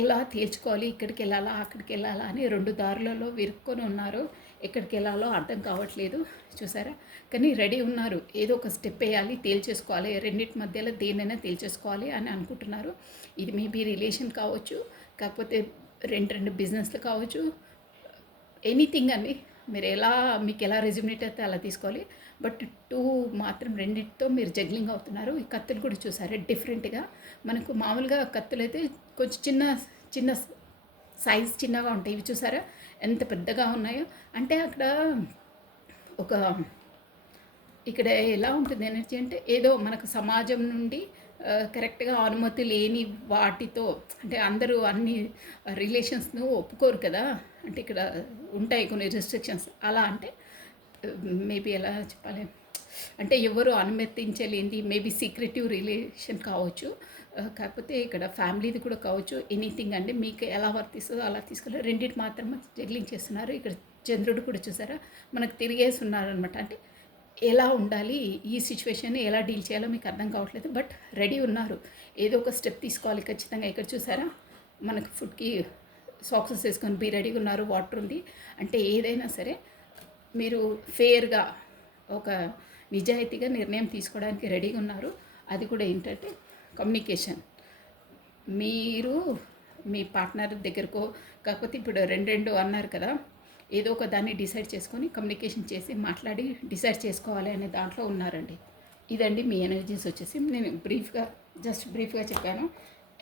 ఎలా తీర్చుకోవాలి, ఇక్కడికి వెళ్ళాలా అక్కడికి వెళ్ళాలా అని 2 దారులలో విరుక్కొని ఉన్నారు. ఎక్కడికి వెళ్ళాలో అర్థం కావట్లేదు. చూసారా, కానీ రెడీ ఉన్నారు. ఏదో ఒక స్టెప్ వేయాలి, తేల్చేసుకోవాలి, రెండింటి మధ్యలో దేన్నైనా తేల్చేసుకోవాలి అని అనుకుంటున్నారు. ఇది మేబీ రిలేషన్ కావచ్చు, కాకపోతే రెండు బిజినెస్లు కావచ్చు, ఎనీథింగ్ అండి. మీకు ఎలా రెజ్యూమినేట్ అయితే అలా తీసుకోవాలి. బట్ 2 మాత్రం రెండింటితో మీరు జగ్లింగ్ అవుతున్నారు. ఈ కత్తులు కూడా చూసారా డిఫరెంట్గా. మనకు మామూలుగా కత్తులు అయితే కొంచెం చిన్న సైజ్ చిన్నగా ఉంటాయి. ఇవి చూసారా ఎంత పెద్దగా ఉన్నాయో. అంటే ఇక్కడ ఎలా ఉంటుంది ఎనర్జీ అంటే ఏదో మనకు సమాజం నుండి కరెక్ట్గా అనుమతి లేని వాటితో, అంటే అందరూ అన్ని రిలేషన్స్ను ఒప్పుకోరు కదా. అంటే ఇక్కడ ఉంటాయి కొన్ని రెస్ట్రిక్షన్స్. అలా అంటే మేబీ ఎలా చెప్పాలి అంటే ఎవరు అనుమతించలేంది, మేబీ సీక్రెటివ్ రిలేషన్ కావచ్చు, కాకపోతే ఇక్కడ ఫ్యామిలీది కూడా కావచ్చు. ఎనీథింగ్ అండి, మీకు ఎలా వర్తిస్తుందో అలా తీసుకుని రెండింటి మాత్రమే జగ్లింగ్ చేస్తున్నారు. ఇక్కడ చంద్రుడు కూడా చూసారా మనకు తిరిగేసి ఉన్నారనమాట. అంటే ఎలా ఉండాలి, ఈ సిచ్యువేషన్ ఎలా డీల్ చేయాలో మీకు అర్థం కావట్లేదు. బట్ రెడీ ఉన్నారు, ఏదో ఒక స్టెప్ తీసుకోవాలి ఖచ్చితంగా. ఇక్కడ చూసారా మనకు ఫుడ్కి సాక్సెస్ వేసుకొని రెడీగా ఉన్నారు. వాటర్ ఉంది. అంటే ఏదైనా సరే మీరు ఫేర్గా ఒక నిజాయితీగా నిర్ణయం తీసుకోవడానికి రెడీగా ఉన్నారు. అది కూడా ఏంటంటే కమ్యూనికేషన్. మీరు మీ పార్ట్నర్ దగ్గరకో, కాకపోతే ఇప్పుడు రెండు రెండు అన్నారు కదా, ఏదో ఒక దాన్ని డిసైడ్ చేసుకొని కమ్యూనికేషన్ చేసి మాట్లాడి డిసైడ్ చేసుకోవాలి అనే దాంట్లో ఉన్నారండి. ఇదండి మీ ఎనర్జీస్ వచ్చేసి. నేను బ్రీఫ్గా చెప్పాను.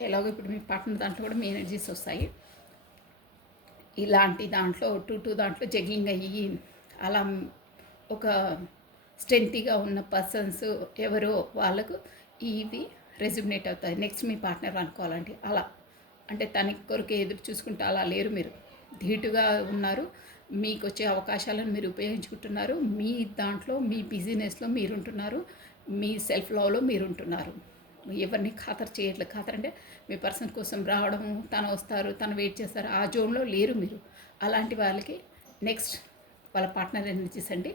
ఎలాగో ఇప్పుడు మీ పార్ట్నర్ దాంట్లో కూడా మీ ఎనర్జీస్ వస్తాయి. ఇలాంటి దాంట్లో టూ దాంట్లో జగ్లింగ్ అయ్యి అలా ఒక స్ట్రెంగ్తీగా ఉన్న పర్సన్స్ ఎవరో వాళ్ళకు ఇవి రెజ్యుమినేట్ అవుతాయి. నెక్స్ట్ మీ పార్ట్నర్ అనుకోవాలండి. అలా అంటే తన కొరకు ఎదురు చూసుకుంటూ అలా లేరు, మీరు ధీటుగా ఉన్నారు. మీకు వచ్చే అవకాశాలను మీరు ఉపయోగించుకుంటున్నారు. మీ దాంట్లో మీ బిజినెస్లో మీరుంటున్నారు, మీ సెల్ఫ్ లవ్లో మీరుంటున్నారు. ఎవరిని ఖాతరు చేయట్లేదు. ఖాతరు అంటే మీ పర్సన్ కోసం రావడము, తను వస్తారు, తను వెయిట్ చేస్తారు, ఆ జోన్లో లేరు మీరు. అలాంటి వాళ్ళకి నెక్స్ట్ వాళ్ళ పార్ట్నర్ ఎనర్జీస్ అండి.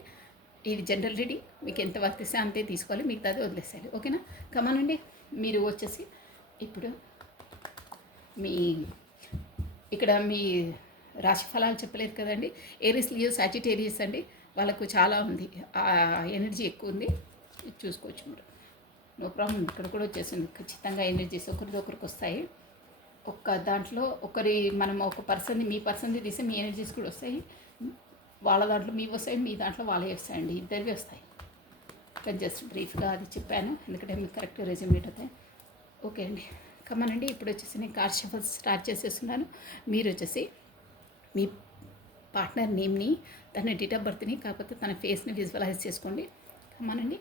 ఇది జనరల్ రీడింగ్, మీకు ఎంత వర్తిస్తే అంతే తీసుకోవాలి, మిగతా అది వదిలేసేయాలి. ఓకేనా? కమానండి. మీరు వచ్చేసి ఇప్పుడు మీ ఇక్కడ మీ రాశి ఫలాలు చెప్పలేదు కదండి. ఏరిస్, లియో, సాజిటేరియస్ అండి. వాళ్ళకు చాలా ఉంది, ఆ ఎనర్జీ ఎక్కువ ఉంది. ఇది చూసుకోవచ్చు మీరు. No problem. ఇక్కడ కూడా వచ్చేసింది. ఖచ్చితంగా ఎనర్జీస్ ఒకరికి వస్తాయి. ఒక్క దాంట్లో మనం ఒక పర్సన్ని, మీ పర్సన్ది తీసి మీ ఎనర్జీస్ కూడా వస్తాయి. వాళ్ళ దాంట్లో మీ వస్తాయి, మీ దాంట్లో వాళ్ళే వస్తాయండి. ఇద్దరివి వస్తాయి. కానీ జస్ట్ బ్రీఫ్గా అది చెప్పాను, ఎందుకంటే మీకు కరెక్ట్గా రెజ్యూమేట్ అవుతాయి. ఓకే అండి. కమ్మనండి. ఇప్పుడు వచ్చేసి నేను కార్డ్ షఫల్ స్టార్ట్ చేసేస్తున్నాను. మీరు వచ్చేసి మీ పార్ట్నర్ నేమ్ని, తన డేట్ ఆఫ్ బర్త్ని, కాకపోతే తన ఫేస్ని విజువలైజ్ చేసుకోండి. కమ్మనండి.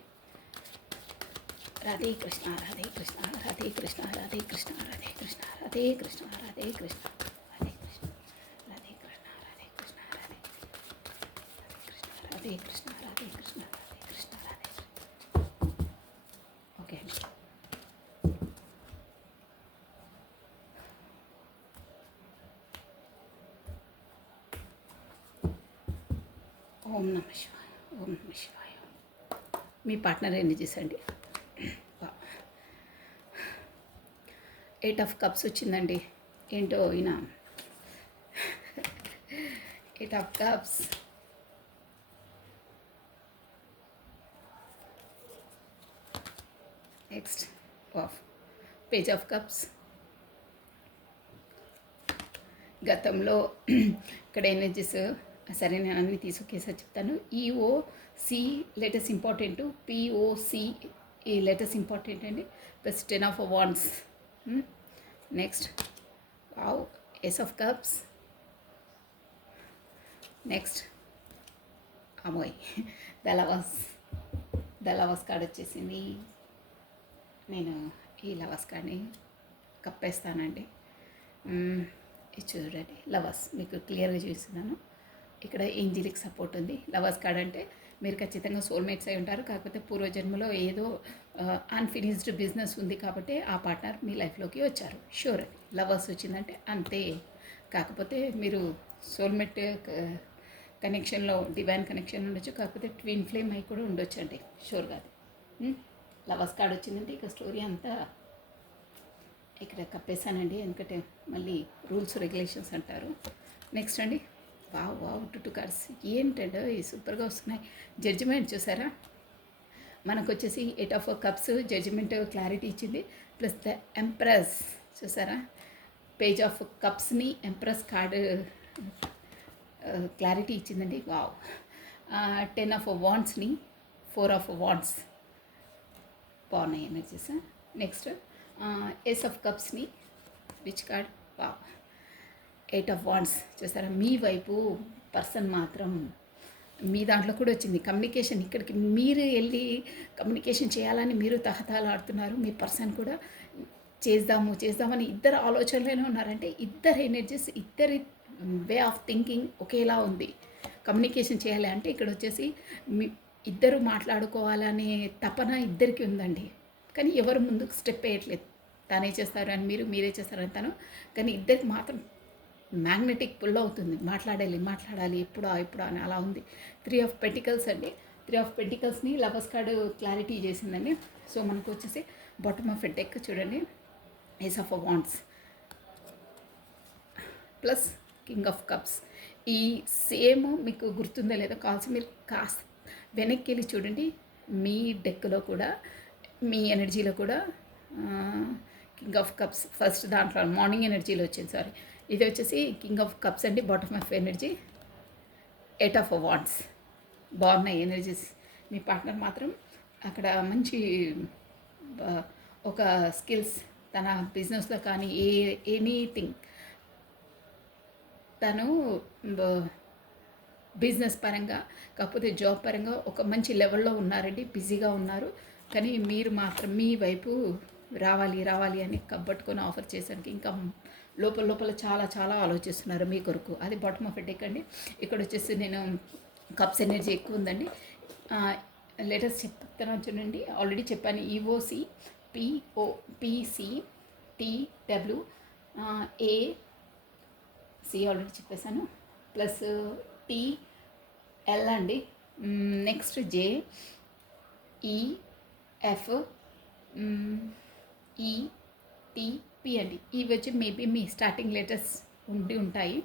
రాధే కృష్ణ, రాధే కృష్ణ, రాధే కృష్ణ, రాధే కృష్ణ, రాధే కృష్ణ, రాధే కృష్ణ, రాధే కృష్ణ, రాధే కృష్ణ, రాధే కృష్ణ, రాధే కృష్ణ, రాధే కృష్ణ, రాధే కృష్ణ, రాధే కృష్ణ, రాధే కృష్ణ. ఓకే అండి. ఓం నమ శివాయ, ఓం నమ శివాయ. మీ పార్ట్నర్ ఎన్ని చేసండి. 8 ఆఫ్ కప్స్ వచ్చిందండి. ఏంటో ఈయన 8 of cups. Next page of cups. గతంలో ఇక్కడ ఎనర్జీస్, సరే నేను అన్నీ తీసుకేసారి చెప్తాను. ఈఓసి లెటర్స్ ఇంపార్టెంట్, పిఓసి ఈ లెటర్స్ ఇంపార్టెంట్ అండి. Plus 10 of wands. Next ace of cups. Next అమోయ్ ద లవర్స్ కార్డ్ వచ్చేసింది. నేను ఈ లవర్స్ కార్డ్ని కప్పేస్తానండి. ఇది చూడండి, లవర్స్ మీకు క్లియర్గా చూస్తున్నాను. ఇక్కడ ఏంజిలిక్ సపోర్ట్ ఉంది. లవర్స్ కార్డ్ అంటే మీరు ఖచ్చితంగా సోల్మేట్స్ అయి ఉంటారు. కాకపోతే పూర్వజన్మలో ఏదో అన్ఫినిష్డ్ బిజినెస్ ఉంది కాబట్టి ఆ పార్ట్నర్ మీ లైఫ్లోకి వచ్చారు. షూర్ అది లవర్స్ వచ్చిందంటే అంతే. కాకపోతే మీరు సోల్మేట్ కనెక్షన్లో డివైన్ కనెక్షన్ ఉండొచ్చు, కాకపోతే ట్విన్ ఫ్లేమ్ అయి కూడా ఉండొచ్చు అండి. షూర్గా అది లవర్స్ కార్డ్ వచ్చిందంటే ఇక స్టోరీ అంతా ఇక్కడ కప్పేశానండి, ఎందుకంటే మళ్ళీ రూల్స్ రెగ్యులేషన్స్ అంటారు. నెక్స్ట్ అండి, వావ్ 2 కార్డ్స్ ఏంటంటే సూపర్గా వస్తున్నాయి. జడ్జిమెంట్ చూసారా, మనకు వచ్చేసి 8 ఆఫ్ కప్స్ జడ్జిమెంట్ క్లారిటీ ఇచ్చింది. ప్లస్ ద ఎంప్రెస్ చూసారా, పేజ్ ఆఫ్ కప్స్ని ఎంప్రెస్ కార్డు క్లారిటీ ఇచ్చిందండి. వావ్. 10 ఆఫ్ వాండ్స్ని 4 ఆఫ్ వాండ్స్ బాగున్నాయి ఎనర్జీస్. నెక్స్ట్ ఏస్ ఆఫ్ కప్స్ని which card, wow 8 of wands చూసారా. మీ వైపు పర్సన్ మాత్రం మీ దాంట్లో కూడా వచ్చింది కమ్యూనికేషన్. ఇక్కడికి మీరు వెళ్ళి కమ్యూనికేషన్ చేయాలని మీరు తహతలాడుతున్నారు. మీ పర్సన్ కూడా చేద్దామని ఇద్దరు ఆలోచనలోనే ఉన్నారంటే ఇద్దరు ఎనర్జీస్, ఇద్దరి వే ఆఫ్ థింకింగ్ ఒకేలా ఉంది. కమ్యూనికేషన్ చేయాలి అంటే ఇక్కడ వచ్చేసి మీ ఇద్దరు మాట్లాడుకోవాలనే తపన ఇద్దరికి ఉందండి. కానీ ఎవరు ముందుకు స్టెప్ వేయట్లేదు. తనే చేస్తారు అని మీరే చేస్తారని తను. కానీ ఇద్దరికి మాత్రం మ్యాగ్నెటిక్ పుల్ అవుతుంది. మాట్లాడాలి ఎప్పుడా అని అలా ఉంది. 3 ఆఫ్ పెంటికల్స్ అండి. 3 ఆఫ్ పెంటికల్స్ని లవర్స్ కార్డు క్లారిటీ చేసిందండి. సో మనకు వచ్చేసి బాటమ్ ఆఫ్ డెక్ చూడండి, ace of wands plus king of cups. ఈ సేమ్ మీకు గుర్తుందో లేదో కాల్సి మీరు కాస్త వెనక్కి వెళ్ళి చూడండి. మీ డెక్లో కూడా మీ ఎనర్జీలో కూడా కింగ్ ఆఫ్ కప్స్ ఫస్ట్ దాంట్లో మార్నింగ్ ఎనర్జీలో వచ్చింది, సారీ. ఇది వచ్చేసి కింగ్ ఆఫ్ కప్స్ అండి, bottom of energy, 8 of wands. బాగున్నాయి ఎనర్జీస్. మీ పార్ట్నర్ మాత్రం అక్కడ మంచి ఒక స్కిల్స్, తన బిజినెస్లో కానీ ఎనీథింగ్, తను బిజినెస్ పరంగా కాకపోతే జాబ్ పరంగా ఒక మంచి లెవెల్లో ఉన్నారండి, బిజీగా ఉన్నారు. కానీ మీరు మాత్రం మీ వైపు రావాలి రావాలి అని కబ్బట్టుకొని ఆఫర్ చేశానికి ఇంకా లోపల లోపల చాలా చాలా ఆలోచిస్తున్నారు మీ కొరకు. అది బాటమ్ ఆఫ్ డెక్ అండి. ఇక్కడ వచ్చేసి నేను కప్స్ ఎనర్జీ ఎక్కువ ఉందండి. లెటర్స్ చెప్తాను చూడండి, ఆల్రెడీ చెప్పాను. ఈఓసి, పిఓ, పిసి, టిడబ్ల్యూ, ఏ, సి ఆల్రెడీ చెప్పేశాను, ప్లస్ టి, ఎల్ అండి, నెక్స్ట్ జే, ఈ, ఎఫ్, ఈ, టి, పి అండి. ఇవి వచ్చి మేబీ మీ స్టార్టింగ్ లెటర్స్ ఉంటాయి,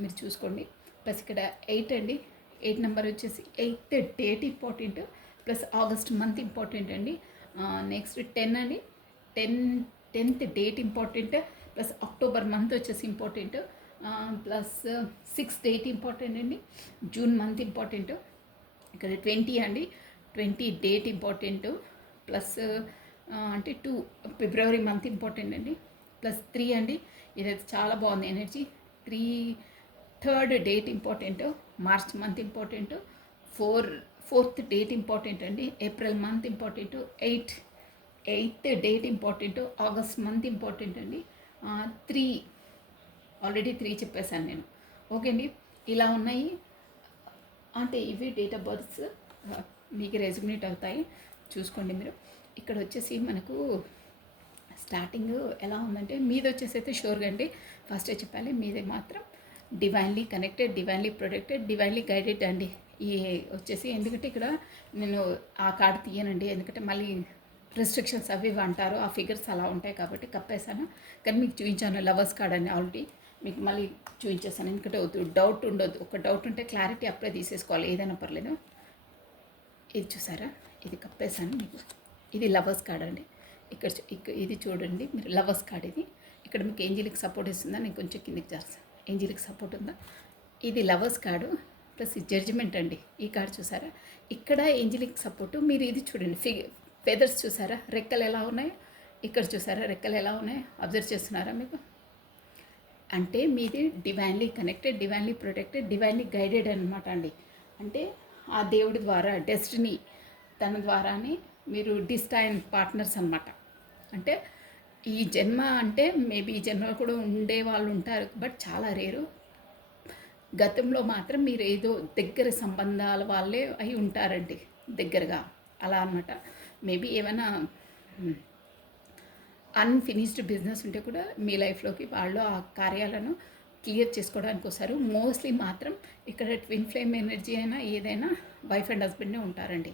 మీరు చూసుకోండి. ప్లస్ ఇక్కడ 8 అండి. 8 నెంబర్ వచ్చేసి 8th date important, plus August month important అండి. నెక్స్ట్ 10 అండి, 10th date important, plus October month వచ్చేసి important, plus 6th date important అండి, జూన్ మంత్ ఇంపార్టెంట్. ఇక్కడ 20 అండి, 20 డేట్ ఇంపార్టెంట్, ప్లస్ అంటే 2 ఫిబ్రవరి మంత్ ఇంపార్టెంట్ అండి, ప్లస్ 3 అండి. ఇదైతే చాలా బాగుంది energy. 3rd date important, March month important, 4th date important అండి, April month important, 8th date important, August month important అండి. 3 ఆల్రెడీ 3 చెప్పేశాను నేను. ఓకే అండి, ఇలా ఉన్నాయి. అంటే ఇవి డేట్ ఆఫ్ బర్త్స్ మీకు రెజ్యుమినేట్ అవుతాయి, చూసుకోండి మీరు. ఇక్కడ వచ్చేసి మనకు స్టార్టింగ్ ఎలా ఉందంటే, మీది వచ్చేసి అయితే షూర్గా అండి, ఫస్టే చెప్పాలి, మీది మాత్రం divinely connected, divinely protected, divinely guided అండి. ఈ వచ్చేసి ఎందుకంటే ఇక్కడ నేను ఆ కార్డు తీయనండి, ఎందుకంటే మళ్ళీ రెస్ట్రిక్షన్స్ అవి అంటారు, ఆ ఫిగర్స్ అలా ఉంటాయి కాబట్టి కప్పేశాను. కానీ మీకు చూపించాను లవర్స్ కార్డ్ అని ఆల్రెడీ, మీకు మళ్ళీ చూపించేస్తాను. ఎందుకంటే డౌట్ ఉండొద్దు, ఒక డౌట్ ఉంటే క్లారిటీ అప్పుడే తీసేసుకోవాలి, ఏదైనా పర్లేదు. ఇది చూసారా, ఇది కప్పేశాను మీకు. ఇది లవర్స్ కార్డ్ అండి. ఇక్కడ ఇది చూడండి మీరు, లవర్స్ కార్డ్ ఇది. ఇక్కడ మీకు ఏంజిలిక్ సపోర్ట్ ఇస్తుందా, నేను కొంచెం కిందికి చేస్తాను, ఏంజిలిక్ సపోర్ట్ ఉందా. ఇది లవర్స్ కార్డు ప్లస్ జడ్జిమెంట్ అండి. ఈ కార్డు చూసారా, ఇక్కడ ఏంజిలిక్ సపోర్టు. మీరు ఇది చూడండి, ఫెదర్స్ చూసారా, రెక్కలు ఎలా ఉన్నాయి, ఇక్కడ చూసారా రెక్కలు ఎలా ఉన్నాయి, అబ్జర్వ్ చేస్తున్నారా మీకు. అంటే మీది divinely connected, divinely protected, divinely guided అనమాట అండి. అంటే ఆ దేవుడి ద్వారా, డెస్టినీ తన ద్వారానే మీరు డిస్టైన్ పార్ట్నర్స్ అనమాట. అంటే ఈ జన్మ అంటే మేబీ ఈ జన్మలో కూడా ఉండే వాళ్ళు ఉంటారు, బట్ చాలా రేరు. గతంలో మాత్రం మీరు ఏదో దగ్గర సంబంధాల వాళ్ళే అయి ఉంటారండి, దగ్గరగా అలా అనమాట. మేబీ ఏమైనా అన్ఫినిష్డ్ బిజినెస్ ఉంటే కూడా మీ లైఫ్లోకి వాళ్ళు ఆ కార్యాలను క్లియర్ చేసుకోవడానికి వస్తారు. మోస్ట్లీ మాత్రం ఇక్కడ ట్విన్ ఫ్లేమ్ ఎనర్జీ అయినా ఏదైనా వైఫ్ అండ్ హస్బెండే ఉంటారండి.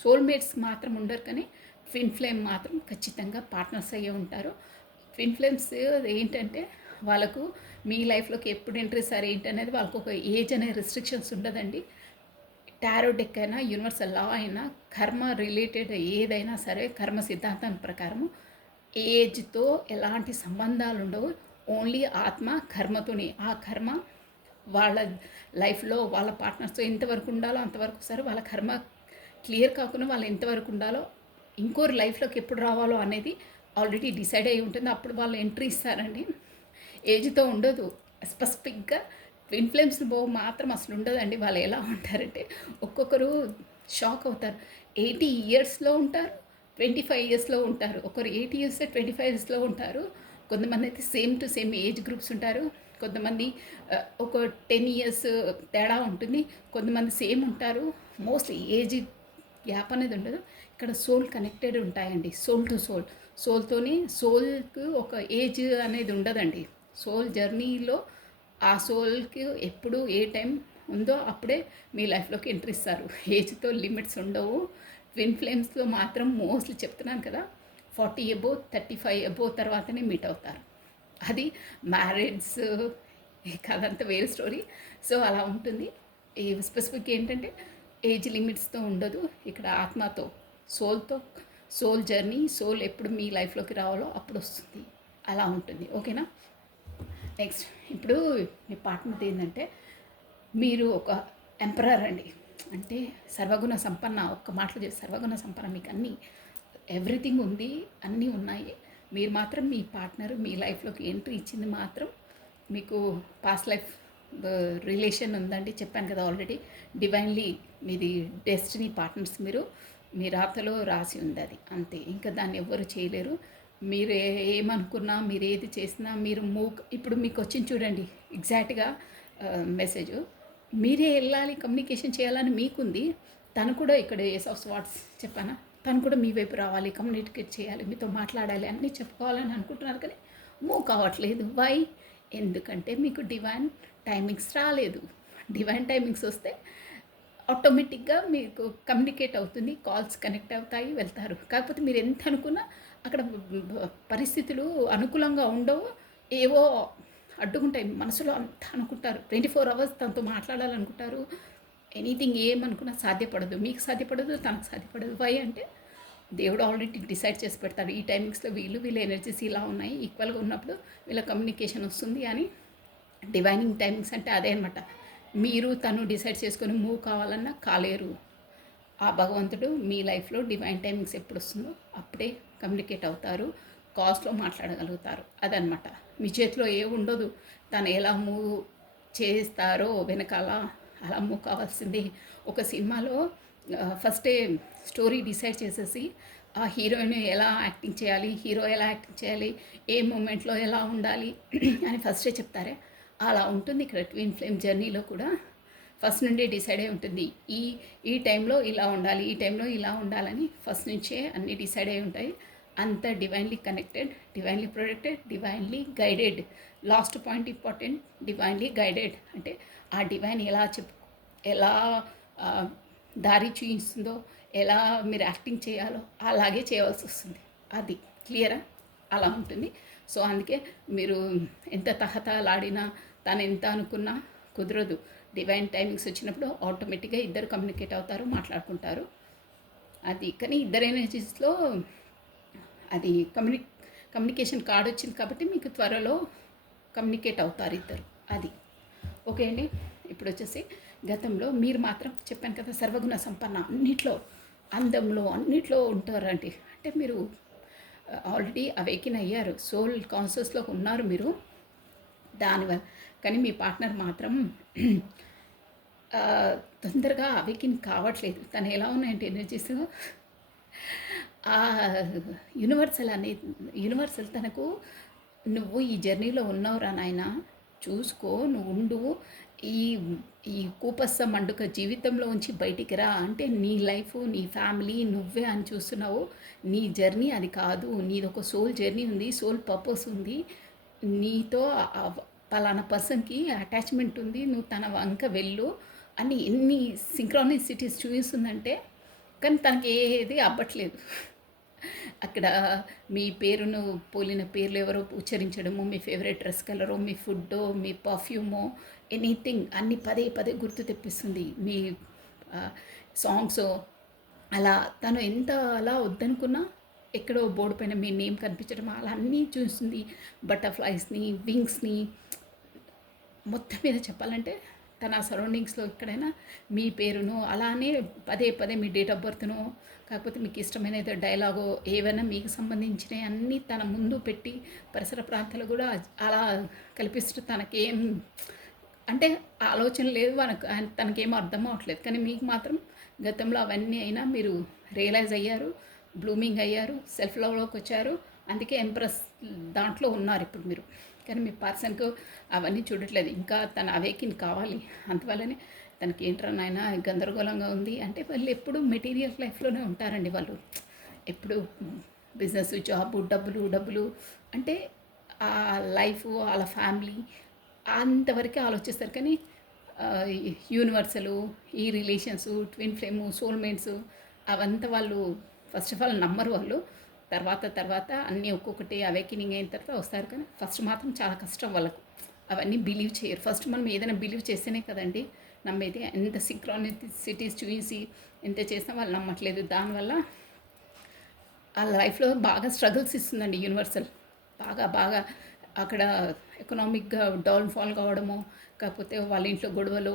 సోల్మేట్స్ మాత్రం ఉండరు, కానీ ట్విన్ ఫ్లేమ్ మాత్రం ఖచ్చితంగా పార్ట్నర్స్ అయ్యే ఉంటారు. ట్విన్ ఫ్లేమ్స్ ఏంటంటే వాళ్ళకు మీ లైఫ్లోకి ఎప్పుడు ఎంట్రీ సార్ ఏంటనేది వాళ్ళకు ఒక ఏజ్ అనే రిస్ట్రిక్షన్స్ ఉండదండి. టారో డెక్ అయినా, యూనివర్సల్ లా అయినా, కర్మ రిలేటెడ్ ఏదైనా సరే, కర్మ సిద్ధాంతం ప్రకారము ఏజ్తో ఎలాంటి సంబంధాలు ఉండవు. ఓన్లీ ఆత్మ కర్మతోని, ఆ కర్మ వాళ్ళ లైఫ్లో వాళ్ళ పార్ట్నర్స్తో ఎంతవరకు ఉండాలో అంతవరకు సరే, వాళ్ళ కర్మ క్లియర్ కాకుండా వాళ్ళు ఎంతవరకు ఉండాలో, ఇంకోరి లైఫ్లోకి ఎప్పుడు రావాలో అనేది ఆల్రెడీ డిసైడ్ అయి ఉంటుంది. అప్పుడు వాళ్ళు ఎంట్రీ ఇస్తారండి. ఏజ్తో ఉండదు. స్పెసిఫిక్గా ట్విన్ ఫ్లేమ్స్ మాత్రం అసలు ఉండదండి. వాళ్ళు ఎలా ఉంటారంటే ఒక్కొక్కరు షాక్ అవుతారు. 80 ఇయర్స్లో ఉంటారు, 25 ఇయర్స్లో ఉంటారు, ఒకరు 80 ఇయర్స్ 25 ఇయర్స్లో ఉంటారు. కొంతమంది అయితే same to same age groups ఉంటారు. కొంతమంది ఒక 10 ఇయర్స్ తేడా ఉంటుంది, కొంతమంది సేమ్ ఉంటారు. మోస్ట్లీ ఏజ్ గ్యాప్ అనేది ఉండదు. ఇక్కడ సోల్ కనెక్టెడ్ ఉంటాయండి, సోల్ టు సోల్. సోల్తోనే, సోల్కి ఒక ఏజ్ అనేది ఉండదండి. సోల్ జర్నీలో ఆ సోల్కి ఎప్పుడు ఏ టైం ఉందో అప్పుడే మీ లైఫ్లోకి ఎంట్రీ ఇస్తారు. ఏజ్తో లిమిట్స్ ఉండవు. ట్విన్ ఫ్లేమ్స్లో మాత్రం మోస్ట్లీ చెప్తున్నాను కదా, 40 అబోవ్ 35 అబోవ్ తర్వాతనే మీట్ అవుతారు. అది మ్యారేజ్ కదంతా వేరే స్టోరీ. సో అలా ఉంటుంది. ఈ స్పెసిఫిక్ ఏంటంటే ఏజ్ లిమిట్స్తో ఉండదు. ఇక్కడ ఆత్మతో, సోల్ జర్నీ, సోల్ ఎప్పుడు మీ లైఫ్లోకి రావాలో అప్పుడు వస్తుంది. అలా ఉంటుంది. ఓకేనా? నెక్స్ట్ ఇప్పుడు మీ పార్ట్నర్ది ఏంటంటే మీరు ఒక ఎంపరర్ అండి. అంటే సర్వగుణ సంపన్న, ఒక్క మాటలో చేసి సర్వగుణ సంపన్న, మీకు అన్నీ ఎవ్రీథింగ్ ఉంది, అన్నీ ఉన్నాయి. మీరు మాత్రం మీ పార్ట్నర్ మీ లైఫ్లోకి ఎంట్రీ ఇచ్చింది మాత్రం మీకు పాస్ట్ లైఫ్ రిలేషన్ ఉందండి. చెప్పాను కదా ఆల్రెడీ. డివైన్లీ మీది డెస్టినీ పార్ట్నర్స్ మీరు. మీ రాతలో రాసి ఉంది అది, అంతే. ఇంకా దాన్ని ఎవ్వరు చేయలేరు. మీరు ఏమనుకున్నా, మీరు ఏది చేసినా, మీరు ఇప్పుడు మీకు వచ్చింది చూడండి ఎగ్జాక్ట్గా మెసేజ్. మీరే వెళ్ళాలి, కమ్యూనికేషన్ చేయాలని మీకుంది. తను కూడా ఇక్కడ ఏస్ ఆఫ్ స్వాట్స్ చెప్పానా, తను కూడా మీ వైపు రావాలి, కమ్యూనికేట్ చేయాలి, మీతో మాట్లాడాలి, అన్నీ చెప్పుకోవాలని అనుకుంటున్నారు, కానీ మూవ్ కావట్లేదు. వై? ఎందుకంటే మీకు డివైన్ టైమింగ్స్ రాలేదు. డివైన్ టైమింగ్స్ వస్తే ఆటోమేటిక్గా మీకు కమ్యూనికేట్ అవుతుంది, కాల్స్ కనెక్ట్ అవుతాయి, వెళ్తారు. కాకపోతే మీరు ఎంత అనుకున్నా అక్కడ పరిస్థితులు అనుకూలంగా ఉండవు, ఏవో అడ్డుకుంటాయి. మనసులో అంతా అనుకుంటారు, 24 అవర్స్ తనతో మాట్లాడాలనుకుంటారు. ఎనీథింగ్ ఏమనుకున్నా సాధ్యపడదు, మీకు సాధ్యపడదు, తనకు సాధ్యపడదు. వై అంటే దేవుడు ఆల్రెడీ డిసైడ్ చేసి పెడతాడు, ఈ టైమింగ్స్లో వీళ్ళ ఎనర్జీస్ ఇలా ఉన్నాయి, ఈక్వల్గా ఉన్నప్పుడు వీళ్ళ కమ్యూనికేషన్ వస్తుంది అని. డివైనింగ్ టైమింగ్స్ అంటే అదే అనమాట. మీరు తను డిసైడ్ చేసుకొని మూవ్ కావాలన్నా కాలేరు. ఆ భగవంతుడు మీ లైఫ్లో డివైన్ టైమింగ్స్ ఎప్పుడు వస్తుందో అప్పుడే కమ్యూనికేట్ అవుతారు, కాల్స్లో మాట్లాడగలుగుతారు. అదనమాట. మీ చేతిలో ఏ ఉండదు. తను ఎలా మూవ్ చేస్తారో వెనకాల అలా మూవ్ కావాల్సిందే. ఒక సినిమాలో ఫస్టే స్టోరీ డిసైడ్ చేసేసి ఆ హీరోయిన్ ఎలా యాక్టింగ్ చేయాలి, హీరో ఎలా యాక్టింగ్ చేయాలి, ఏ మూమెంట్లో ఎలా ఉండాలి అని ఫస్టే చెప్తారే, అలా ఉంటుంది ఇక్కడ ట్విన్ ఫ్లేమ్ జర్నీలో కూడా. ఫస్ట్ నుండే డిసైడ్ అయి ఉంటుంది, ఈ ఈ టైంలో ఇలా ఉండాలి, ఈ టైంలో ఇలా ఉండాలని ఫస్ట్ నుంచే అన్నీ డిసైడ్ అయి ఉంటాయి. అంత divinely connected, divinely protected, divinely guided. Last point important, divinely guided. అంటే ఆ డివైన్ ఎలా దారి చూపిస్తుందో, ఎలా మీరు యాక్టింగ్ చేయాలో అలాగే చేయవలసి వస్తుంది. అది క్లియరా? అలా ఉంటుంది. సో అందుకే మీరు ఎంత తహతలాడినా, తను ఎంత అనుకున్నా కుదరదు. డివైన్ టైమింగ్స్ వచ్చినప్పుడు ఆటోమేటిక్గా ఇద్దరు కమ్యూనికేట్ అవుతారు, మాట్లాడుకుంటారు. అది కానీ ఇద్దరు ఎనర్జీస్లో అది కమ్యూనికేషన్ కార్డ్ వచ్చింది కాబట్టి మీకు త్వరలో కమ్యూనికేట్ అవుతారు ఇద్దరు. అది ఓకే అండి. ఇప్పుడు వచ్చేసి గతంలో మీరు మాత్రం చెప్పాను కదా, సర్వగుణ సంపన్న, అన్నిట్లో అందంలో అన్నిట్లో ఉంటారండి. అంటే మీరు ఆల్రెడీ అవేకిన్ అయ్యారు, సోల్ కాన్షియస్లో ఉన్నారు మీరు. దానివల్ల కానీ మీ పార్ట్నర్ మాత్రం తొందరగా అవేకిన్ కావట్లేదు. తను ఎలా ఉన్నాయంటే ఎనర్జీస్, ఆ యూనివర్సల్ తనకు, నువ్వు ఈ జర్నీలో ఉన్నావురా నాయన, చూసుకో, నువ్వు ఉండు, ఈ ఈ కూపస్స మండుక జీవితంలో ఉంచి బయటికి రా అంటే, నీ లైఫ్, నీ ఫ్యామిలీ నువ్వే అని చూస్తున్నావు. నీ జర్నీ అది కాదు, నీది ఒక సోల్ జర్నీ ఉంది, సోల్ పర్పస్ ఉంది. నీతో పలానా పర్సన్కి అటాచ్మెంట్ ఉంది, నువ్వు తన వంక వెళ్ళు అని ఎన్ని సింక్రానిసిటీస్ చూపిస్తుందంటే, కానీ తనకి ఏది అవ్వట్లేదు. అక్కడ మీ పేరును పోలిన పేర్లు ఎవరో ఉచ్చరించడము, మీ ఫేవరెట్ డ్రెస్ కలరో, మీ ఫుడ్డో, మీ పర్ఫ్యూమో, ఎనీథింగ్ అన్ని పదే పదే గుర్తు తెప్పిస్తుంది. మీ సాంగ్సో అలా. తను ఎంత అలా వద్దనుకున్నా ఎక్కడో బోర్డు పైన మీ నేమ్ కనిపించడం అలా అన్నీ చూస్తుంది. బటర్ఫ్లైస్ని, వింగ్స్ని, మొత్తం మీద చెప్పాలంటే తన సరౌండింగ్స్లో ఎక్కడైనా మీ పేరును అలానే పదే పదే మీ డేట్ ఆఫ్ బర్త్ను, కాకపోతే మీకు ఇష్టమైన ఏదో డైలాగో ఏవైనా మీకు సంబంధించినవి అన్నీ తన ముందు పెట్టి పరిసర ప్రాంతాలు కూడా అలా కల్పిస్తూ, తనకేం అంటే ఆలోచన లేదు, తనకేం అర్థం అవ్వట్లేదు. కానీ మీకు మాత్రం గతంలో అవన్నీ అయినా మీరు రియలైజ్ అయ్యారు, బ్లూమింగ్ అయ్యారు, సెల్ఫ్ లవ్లోకి వచ్చారు. అందుకే ఎంప్రెస్ దాంట్లో ఉన్నారు ఇప్పుడు మీరు. కానీ మీ పర్సన్కు అవన్నీ చూడట్లేదు, ఇంకా తన అవేకిన్ కావాలి. అందువల్లనే తనకి ఏంట్రా నాయన గందరగోళంగా ఉంది అంటే, వాళ్ళు ఎప్పుడు మెటీరియల్ లైఫ్లోనే ఉంటారండి. వాళ్ళు ఎప్పుడు బిజినెస్, జాబు, డబ్బులు అంటే ఆ లైఫ్, వాళ్ళ ఫ్యామిలీ అంతవరకే ఆలోచిస్తారు. కానీ యూనివర్సలు, ఈ రిలేషన్స్, ట్విన్ ఫ్లేము, సోల్మేట్స్ అవంతా వాళ్ళు ఫస్ట్ ఆఫ్ ఆల్ నమ్మరు. వాళ్ళు తర్వాత అన్నీ ఒక్కొక్కటి అవేకినింగ్ అయిన తర్వాత వస్తారు. కానీ ఫస్ట్ మాత్రం చాలా కష్టం వాళ్ళకు, అవన్నీ బిలీవ్ చేయరు. ఫస్ట్ మనం ఏదైనా బిలీవ్ చేస్తేనే కదండి నమ్మేది. ఎంత సింక్రానిసిటీస్ చూసి ఎంత చేసినా వాళ్ళు నమ్మట్లేదు. దానివల్ల ఆ లైఫ్‌లో బాగా స్ట్రగుల్స్ ఇస్తుందండి యూనివర్సల్. బాగా బాగా అక్కడ ఎకనామిక్‌గా డౌన్‌ఫాల్ కావడమో, కాకపోతే వాళ్ళ ఇంట్లో గొడవలో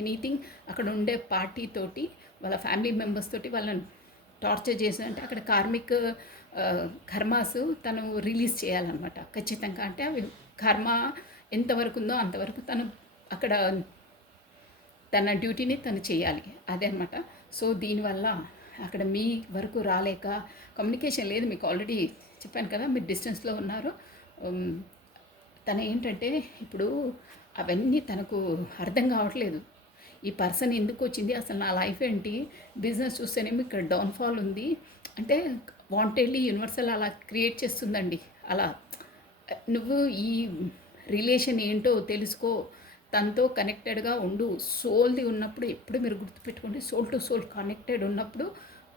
ఎనీథింగ్ అక్కడ ఉండే పార్టీ తోటి, వాళ్ళ ఫ్యామిలీ మెంబర్స్ తోటి వాళ్ళని టార్చర్ చేసినంటే అక్కడ కార్మిక్ కర్మాస్ తను రిలీజ్ చేయాలన్నమాట ఖచ్చితంగా. అంటే అవి కర్మ ఎంతవరకు ఉందో అంతవరకు తను అక్కడ తన డ్యూటీని తను చేయాలి. అదే అనమాట. సో దీనివల్ల అక్కడ మీ వరకు రాలేక కమ్యూనికేషన్ లేదు. మీకు ఆల్రెడీ చెప్పాను కదా, మీరు డిస్టెన్స్లో ఉన్నారు. ఉమ్, తను ఏంటంటే ఇప్పుడు అవన్నీ తనకు అర్థం కావట్లేదు. ఈ పర్సన్ ఎందుకు వచ్చింది, అసలు నా లైఫ్ ఏంటి, బిజినెస్ చూస్తేనేమో ఇక్కడ డౌన్ఫాల్ ఉంది అంటే వాంటెడ్లీ యూనివర్సల్ అలా క్రియేట్ చేస్తుందండి. అలా నువ్వు ఈ రిలేషన్ ఏంటో తెలుసుకో, తనతో కనెక్టెడ్గా ఉండు. సోల్ది ఉన్నప్పుడు ఎప్పుడు మీరు గుర్తుపెట్టుకోండి, సోల్ టు సోల్ కనెక్టెడ్ ఉన్నప్పుడు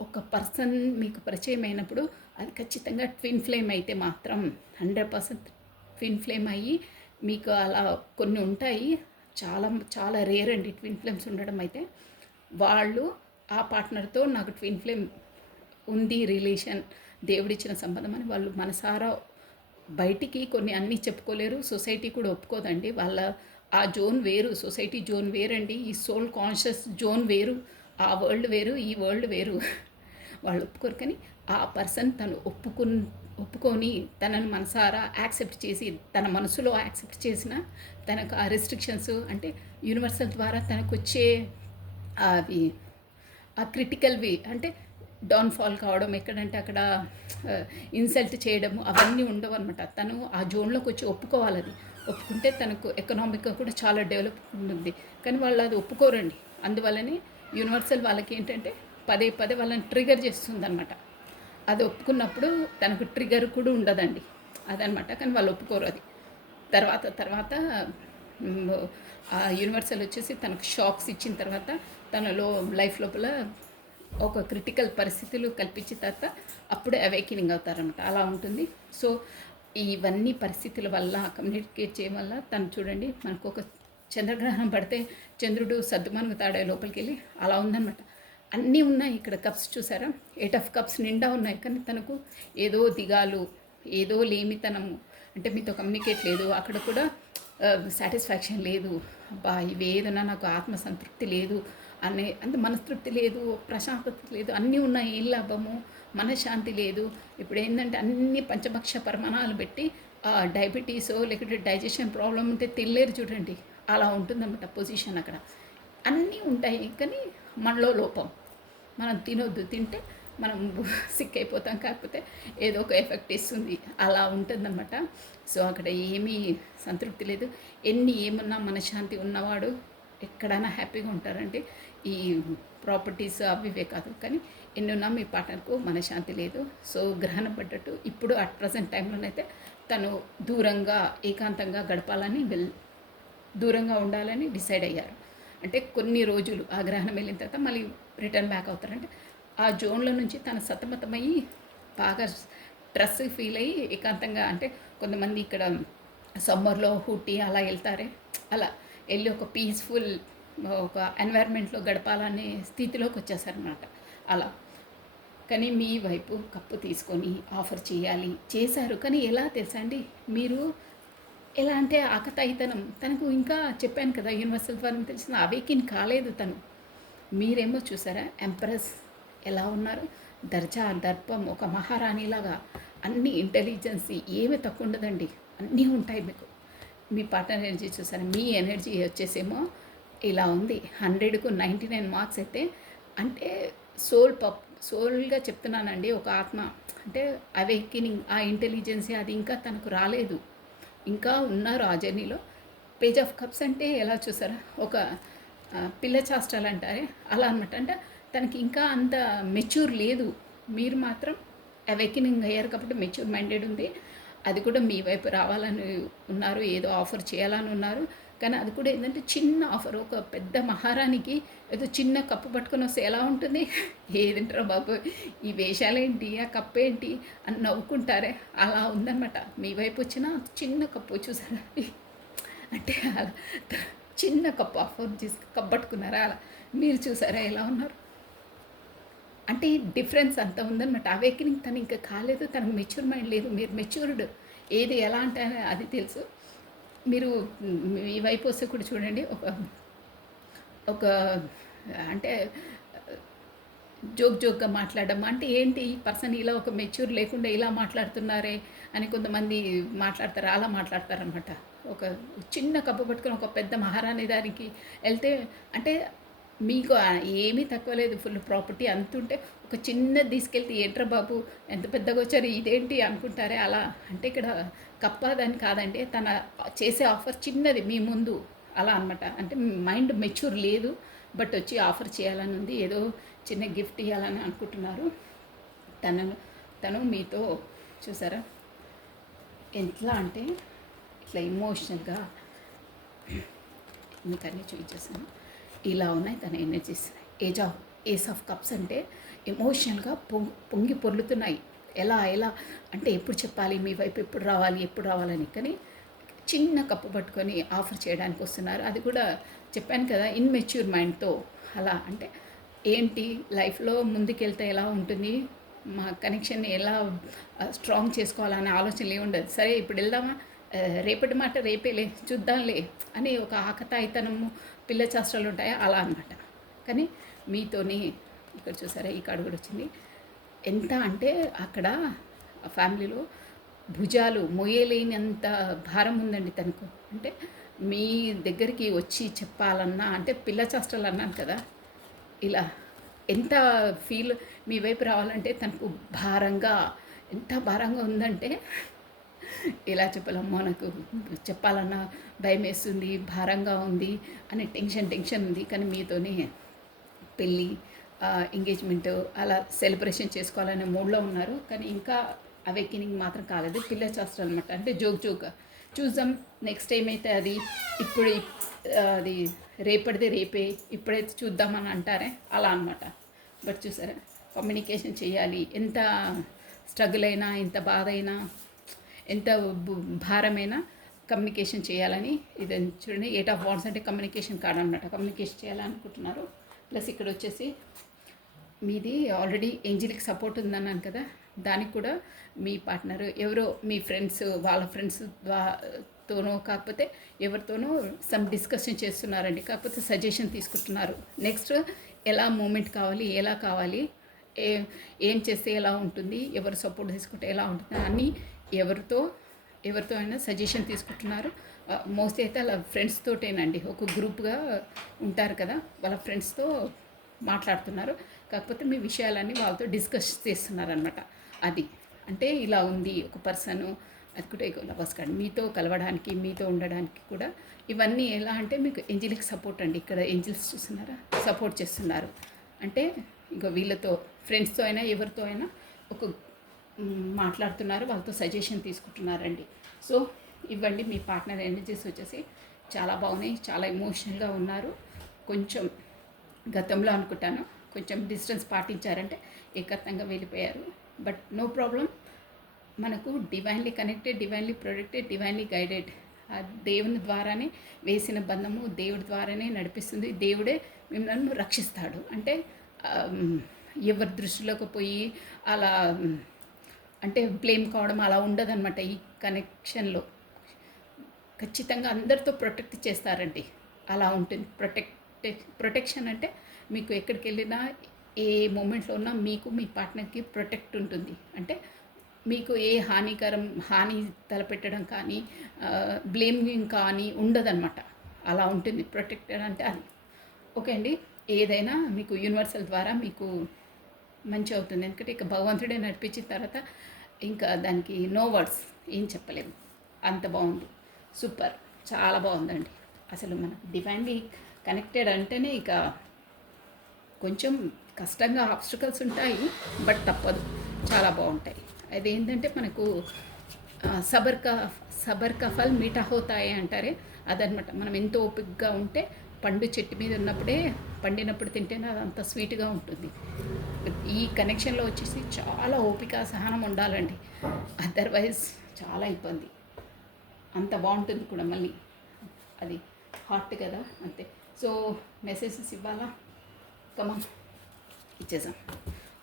ఒక పర్సన్ మీకు పరిచయం అయినప్పుడు అది ఖచ్చితంగా ట్విన్ ఫ్లేమ్ అయితే మాత్రం 100% ట్విన్ ఫ్లేమ్ అయ్యి మీకు అలా కొన్ని ఉంటాయి. చాలా చాలా రేర్ అండి ట్విన్ ఫ్లేమ్స్ ఉండడం అయితే. వాళ్ళు ఆ పార్ట్నర్తో నాకు ట్విన్ ఫ్లేమ్ ఉంది రిలేషన్, దేవుడిచ్చిన సంబంధం అని వాళ్ళు మనసారా బయటికి కొన్ని అన్నీ చెప్పుకోలేరు. సొసైటీ కూడా ఒప్పుకోదండి. వాళ్ళ ఆ జోన్ వేరు, సొసైటీ జోన్ వేరండి. ఈ సోల్ కాన్షియస్ జోన్ వేరు, ఆ వరల్డ్ వేరు, ఈ వరల్డ్ వేరు. వాళ్ళు ఒప్పుకోరు. కానీ ఆ పర్సన్ తను ఒప్పుకొని తనని మనసారా యాక్సెప్ట్ చేసి, తన మనసులో యాక్సెప్ట్ చేసిన తనకు ఆ రెస్ట్రిక్షన్స్ అంటే యూనివర్సల్ ద్వారా తనకు వచ్చే అవి ఆ క్రిటికల్వి అంటే డౌన్ఫాల్ కావడం, ఎక్కడంటే అక్కడ ఇన్సల్ట్ చేయడము అవన్నీ ఉండవు అనమాట. తను ఆ జోన్లోకి వచ్చి ఒప్పుకోవాలి. అది ఒప్పుకుంటే తనకు ఎకనామిక్గా కూడా చాలా డెవలప్ ఉంటుంది. కానీ వాళ్ళు అది ఒప్పుకోరండి. అందువల్లనే యూనివర్సల్ వాళ్ళకి ఏంటంటే పదే పదే వాళ్ళని ట్రిగర్ చేస్తుంది అనమాట. అది ఒప్పుకున్నప్పుడు తనకు ట్రిగర్ కూడా ఉండదండి, అదనమాట. కానీ వాళ్ళు ఒప్పుకోరు అది. తర్వాత తర్వాత ఆ యూనివర్సల్ వచ్చేసి తనకు షాక్స్ ఇచ్చిన తర్వాత తనలో లైఫ్ లోపల ఒక క్రిటికల్ పరిస్థితులు కల్పించిన తర్వాత అప్పుడే అవేకినింగ్ అవుతారనమాట. అలా ఉంటుంది. సో ఇవన్నీ పరిస్థితుల వల్ల కమ్యూనికేట్ చేయడం వల్ల తను చూడండి, మనకు ఒక చంద్రగ్రహణం పడితే చంద్రుడు సద్దుమణుగుతాడే లోపలికి వెళ్ళి, అలా ఉందన్నమాట. అన్నీ ఉన్నాయి ఇక్కడ. కప్స్ చూసారా, 8 ఆఫ్ కప్స్ నిండా ఉన్నాయి. కానీ తనకు ఏదో దిగాలు, ఏదో లేమితనము, అంటే మీతో కమ్యూనికేట్ లేదు, అక్కడ కూడా సాటిస్ఫాక్షన్ లేదు. అబ్బా ఇవి ఏదన్నా నాకు ఆత్మసంతృప్తి లేదు అంత మనస్తృప్తి లేదు, ప్రశాంతత లేదు, అన్నీ ఉన్నాయి, ఏం లాభము, మనశ్శాంతి లేదు. ఇప్పుడు ఏంటంటే అన్ని పంచభక్ష పరిమాణాలు పెట్టి డయాబెటీసో లేకపోతే డైజెషన్ ప్రాబ్లం ఉంటే తినలేరు చూడండి, అలా ఉంటుందన్నమాట పొజిషన్ అక్కడ. అన్నీ ఉంటాయి కానీ మనలో లోపం. మనం తినొద్దు, తింటే మనం సిక్ అయిపోతాం, కాకపోతే ఏదో ఒక ఎఫెక్ట్ ఇస్తుంది, అలా ఉంటుందన్నమాట. సో అక్కడ ఏమీ సంతృప్తి లేదు. ఏమున్నా మనశ్శాంతి ఉన్నవాడు ఎక్కడైనా హ్యాపీగా ఉంటారండి. ఈ ప్రాపర్టీస్ అవి ఇవే కాదు, కానీ ఎన్నున్నా మీ పార్ట్నర్కు మనశ్శాంతి లేదు. సో గ్రహణం పడ్డట్టు ఇప్పుడు అట్ ప్రజెంట్ టైంలోనైతే తను దూరంగా ఏకాంతంగా గడపాలని దూరంగా ఉండాలని డిసైడ్ అయ్యారు. అంటే కొన్ని రోజులు ఆ గ్రహణం వెళ్ళిన తర్వాత మళ్ళీ రిటర్న్ బ్యాక్ అవుతారంటే ఆ జోన్లో నుంచి తను సతమతమయ్యి బాగా స్ట్రెస్ ఫీల్ అయ్యి ఏకాంతంగా, అంటే కొంతమంది ఇక్కడ సమ్మర్లో హూటీ అలా వెళ్తారే, అలా వెళ్ళి ఒక పీస్ఫుల్ ఒక ఎన్వైర్న్మెంట్లో గడపాలనే స్థితిలోకి వచ్చేసారనమాట. అలా కానీ మీ వైపు కప్పు తీసుకొని ఆఫర్ చేశారు. కానీ ఎలా తెలుసా అండి, మీరు ఎలా అంటే ఆకతాయితనం, తనకు ఇంకా చెప్పాను కదా యూనివర్సల్ ద్వారా తెలిసిన అవేకిన్ కాలేదు తను. మీరేమో చూసారా ఎంప్రెస్ ఎలా ఉన్నారు, దర్జా దర్పం, ఒక మహారాణిలాగా, అన్ని ఇంటెలిజెన్సీ ఏమీ తక్కువ ఉండదండి, అన్నీ ఉంటాయి మీకు. మీ పార్ట్నర్ ఎనర్జీ చూసారా, మీ ఎనర్జీ వచ్చేసేమో ఇలా ఉంది. 100కు 99 మార్క్స్ అయితే, అంటే సోల్గా చెప్తున్నానండి, ఒక ఆత్మ అంటే అవేకినింగ్, ఆ ఇంటెలిజెన్సీ అది ఇంకా తనకు రాలేదు, ఇంకా ఉన్నారు ఆ జర్నీలో. పేజ్ ఆఫ్ కప్స్ అంటే ఎలా చూసారా, ఒక పిల్ల చాస్టాలు అంటారే అలా అనమాట. అంటే తనకి ఇంకా అంత మెచ్యూర్ లేదు. మీరు మాత్రం అవేకినింగ్ అయ్యారు కాబట్టి మెచ్యూర్ మైండెడ్ ఉంది. అది కూడా మీ వైపు రావాలని ఉన్నారు, ఏదో ఆఫర్ చేయాలని ఉన్నారు. కానీ అది కూడా ఏంటంటే చిన్న ఆఫర్, ఒక పెద్ద మహారాణికి ఏదో చిన్న కప్పు పట్టుకొని వస్తే ఎలా ఉంటుంది, ఏదంటారో బాబు ఈ వేషాలేంటి, ఆ కప్పు ఏంటి అని నవ్వుకుంటారే, అలా ఉందన్నమాట. మీ వైపు వచ్చిన చిన్న కప్పు చూసారా, అంటే అలా చిన్న కప్పు ఆఫర్ చేసి కప్పు పట్టుకున్నారా, అలా మీరు చూసారా ఎలా ఉన్నారు. అంటే డిఫరెన్స్ అంత ఉందన్నమాట. అవేకనింగ్ తను ఇంకా కాలేదు, తనకు మెచ్యూర్ మైండ్ లేదు. మీరు మెచ్యూర్డ్, ఏది ఎలా అంటే అది తెలుసు. మీరు ఈ వైపు వస్తే కూడా చూడండి, ఒక ఒక అంటే జోక్గా మాట్లాడడం అంటే ఏంటి, ఈ పర్సన్ ఇలా ఒక మెచ్యూర్ లేకుండా ఇలా మాట్లాడుతున్నారే అని కొంతమంది మాట్లాడతారు, అలా మాట్లాడతారనమాట. ఒక చిన్న కప్పు పట్టుకొని ఒక పెద్ద మహారాణి దానికి వెళ్తే, అంటే మీకు ఏమీ తక్కువ లేదు, ఫుల్ ప్రాపర్టీ అంతుంటే ఒక చిన్నది తీసుకెళ్తే ఏంట్రా బాబు ఎంత పెద్దగా వచ్చారు ఇదేంటి అనుకుంటారే అలా. అంటే ఇక్కడ కప్ప దాని కాదండి, తన చేసే ఆఫర్ చిన్నది మీ ముందు అలా అనమాట. అంటే మైండ్ మెచ్యూర్ లేదు, బట్ వచ్చి ఆఫర్ చేయాలని ఉంది, ఏదో చిన్న గిఫ్ట్ ఇవ్వాలని అనుకుంటున్నారు. తను మీతో చూసారా ఎట్లా అంటే ఇట్లా ఎమోషనల్గా మీకు అన్నీ చూపించేసాను. ఇలా ఉన్నాయి తన ఎనర్జీస్. ఏస్ ఆఫ్ కప్స్ అంటే ఎమోషనల్గా పొంగి పొర్లుతున్నాయి. ఎలా అంటే ఎప్పుడు చెప్పాలి, మీ వైపు ఎప్పుడు రావాలని. కానీ చిన్న కప్పు పట్టుకొని ఆఫర్ చేయడానికి వస్తున్నారు. అది కూడా చెప్పాను కదా, ఇన్మెచ్యూర్ మైండ్తో. అలా అంటే ఏంటి, లైఫ్లో ముందుకెళ్తే ఎలా ఉంటుంది, మా కనెక్షన్ని ఎలా స్ట్రాంగ్ చేసుకోవాలనే ఆలోచనలు ఏముండదు. సరే ఇప్పుడు వెళ్దామా, రేపటి మాట రేపేలే చూద్దాంలే అని ఒక ఆకతాయితనము, పిల్ల చేష్టలు ఉంటాయా అలా అనమాట. కానీ మీతోని ఇక్కడ చూసారా ఈ కార్డు కూడా వచ్చింది. ఎంత అంటే అక్కడ ఫ్యామిలీలో భుజాలు మోయలేనంత భారం ఉందండి తనకు. అంటే మీ దగ్గరికి వచ్చి చెప్పాలన్నా, అంటే పిల్ల చేష్టలు అన్నాను కదా, ఇలా ఎంత ఫీల్ మీ వైపు రావాలంటే తనకు ఎంత భారంగా ఉందంటే ఎలా చెప్పాలమ్మో, నాకు చెప్పాలన్నా భయం వేస్తుంది, భారంగా ఉంది అని టెన్షన్ ఉంది. కానీ మీతోనే పెళ్ళి, ఎంగేజ్మెంట్ అలా సెలబ్రేషన్ చేసుకోవాలనే మూడ్లో ఉన్నారు. కానీ ఇంకా అవేకినింగ్ మాత్రం కాలేదు, పిల్ల చేస్తారు అనమాట. అంటే జోక్గా చూద్దాం నెక్స్ట్ టైం అయితే అది ఇప్పుడు అది రేపటిది రేపే, ఇప్పుడైతే చూద్దామని అంటారే అలా అనమాట. బట్ చూసారా కమ్యూనికేషన్ చేయాలి, ఎంత స్ట్రగుల్ అయినా, ఎంత బాధ అయినా, ఎంత భారమైనా కమ్యూనికేషన్ చేయాలని. ఇది చూడండి 8 ఆఫ్ వాండ్స్ అంటే కమ్యూనికేషన్ కార్డ్ అనమాట. కమ్యూనికేషన్ చేయాలనుకుంటున్నారు. ప్లస్ ఇక్కడ వచ్చేసి మీది ఆల్రెడీ ఏంజిలిక్ సపోర్ట్ ఉందన్నాను కదా, దానికి కూడా మీ పార్ట్నర్ ఎవరో మీ ఫ్రెండ్స్, వాళ్ళ ఫ్రెండ్స్ తోనో కాకపోతే ఎవరితోనో సమ్ డిస్కషన్ చేస్తున్నారండి. కాకపోతే సజెషన్ తీసుకుంటున్నారు. నెక్స్ట్ ఎలా మూమెంట్ కావాలి, ఎలా కావాలి, ఏం చేస్తే ఎలా ఉంటుంది, ఎవరు సపోర్ట్ తీసుకుంటే ఎలా ఉంటుంది అని ఎవరితో అయినా సజెషన్ తీసుకుంటున్నారు. మోస్ట్లీ అయితే అలా ఫ్రెండ్స్ తోటేనండి, ఒక గ్రూప్గా ఉంటారు కదా, వాళ్ళ ఫ్రెండ్స్తో మాట్లాడుతున్నారు. కాకపోతే మీ విషయాలన్నీ వాళ్ళతో డిస్కస్ చేస్తున్నారనమాట. అది అంటే ఇలా ఉంది ఒక పర్సను. అది కూడా లవర్స్ కార్డ్, మీతో కలవడానికి, మీతో ఉండడానికి కూడా ఇవన్నీ ఎలా అంటే మీకు ఏంజిలిక్ సపోర్ట్ అండి. ఇక్కడ ఏంజిల్స్ చూస్తున్నారా, సపోర్ట్ చేస్తున్నారు. అంటే ఇంకా వీళ్ళతో ఫ్రెండ్స్తో అయినా ఎవరితో అయినా ఒక మాట్లాడుతున్నారు, వాళ్ళతో సజెషన్ తీసుకుంటున్నారండి. సో ఇవ్వండి మీ పార్ట్నర్ ఎనర్జీస్ వచ్చేసి చాలా బాగున్నాయి, చాలా ఎమోషనల్గా ఉన్నారు. కొంచెం గతంలో అనుకుంటాను కొంచెం డిస్టెన్స్ పాటించారంటే ఏకత్వంగా వెళ్ళిపోయారు. బట్ నో ప్రాబ్లం, మనకు divinely connected, divinely protected, divinely guided. ఆ దేవుని ద్వారానే వేసిన బంధము, దేవుడి ద్వారానే నడిపిస్తుంది, దేవుడే మిమ్మల్ని రక్షిస్తాడు. అంటే ఎవరి దృష్టిలోకి పోయి అలా అంటే బ్లేమ్ కావడం అలా ఉండదన్నమాట. ఈ కనెక్షన్లో ఖచ్చితంగా అందరితో ప్రొటెక్ట్ చేస్తారండి, అలా ఉంటుంది. ప్రొటెక్షన్ అంటే మీకు ఎక్కడికి వెళ్ళినా, ఏ మూమెంట్లో ఉన్నా మీకు మీ పార్ట్నర్కి ప్రొటెక్ట్ ఉంటుంది. అంటే మీకు ఏ హాని తలపెట్టడం కానీ, బ్లేమింగ్ కానీ ఉండదన్నమాట. అలా ఉంటుంది ప్రొటెక్టెడ్ అంటే అది. ఓకే అండి, ఏదైనా మీకు యూనివర్సల్ ద్వారా మీకు మంచి అవుతుంది. ఎందుకంటే ఇక భగవంతుడే నడిపించిన తర్వాత ఇంకా దానికి నో వర్డ్స్, ఏం చెప్పలేము. అంత బాగుంది, సూపర్, చాలా బాగుందండి. అసలు మనకు డివైన్లీ కనెక్టెడ్ అంటేనే ఇక కొంచెం కష్టంగా ఆబ్స్టికల్స్ ఉంటాయి, బట్ తప్పదు, చాలా బాగుంటాయి. అదేంటంటే మనకు సబర్ కా ఫల్ మీఠా హోతాయి అంటారే, అదనమాట. మనం ఎంతో ఓపికగా ఉంటే, పండు చెట్టు మీద ఉన్నప్పుడే పండినప్పుడు తింటేనే అది అంత స్వీట్గా ఉంటుంది. ఈ కనెక్షన్లో వచ్చేసి చాలా ఓపిక, సహనం ఉండాలండి, అదర్వైజ్ చాలా ఇబ్బంది. అంత బాగుంటుంది కూడా మళ్ళీ, అది హాట్ కదా అంతే. సో మెసేజెస్ ఇవ్వాలా, కమా ఇచ్చేసాం.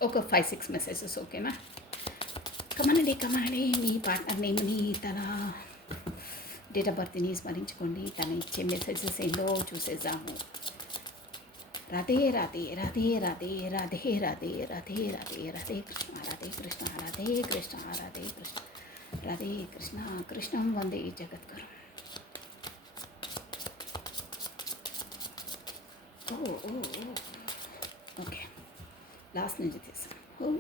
ఒక 5-6 మెసేజెస్ ఓకేనా? కమనండి కమనండి. మీ పార్ట్నర్ నేమ్ని, తన డేట్ ఆఫ్ బర్త్ని స్మరించుకోండి. తను ఇచ్చే మెసేజెస్ ఏందో చూసేద్దాము. రాధే రాధే రాధే రాధే రాధే రాధే రాధే రాధే రాధే కృష్ణ రాధే కృష్ణ రాధే కృష్ణ రాధే కృష్ణ రాధే కృష్ణ కృష్ణం వందే జగద్గురు. ఓ ఓ ఓకే, లాస్ట్ నుంచి తీసాను.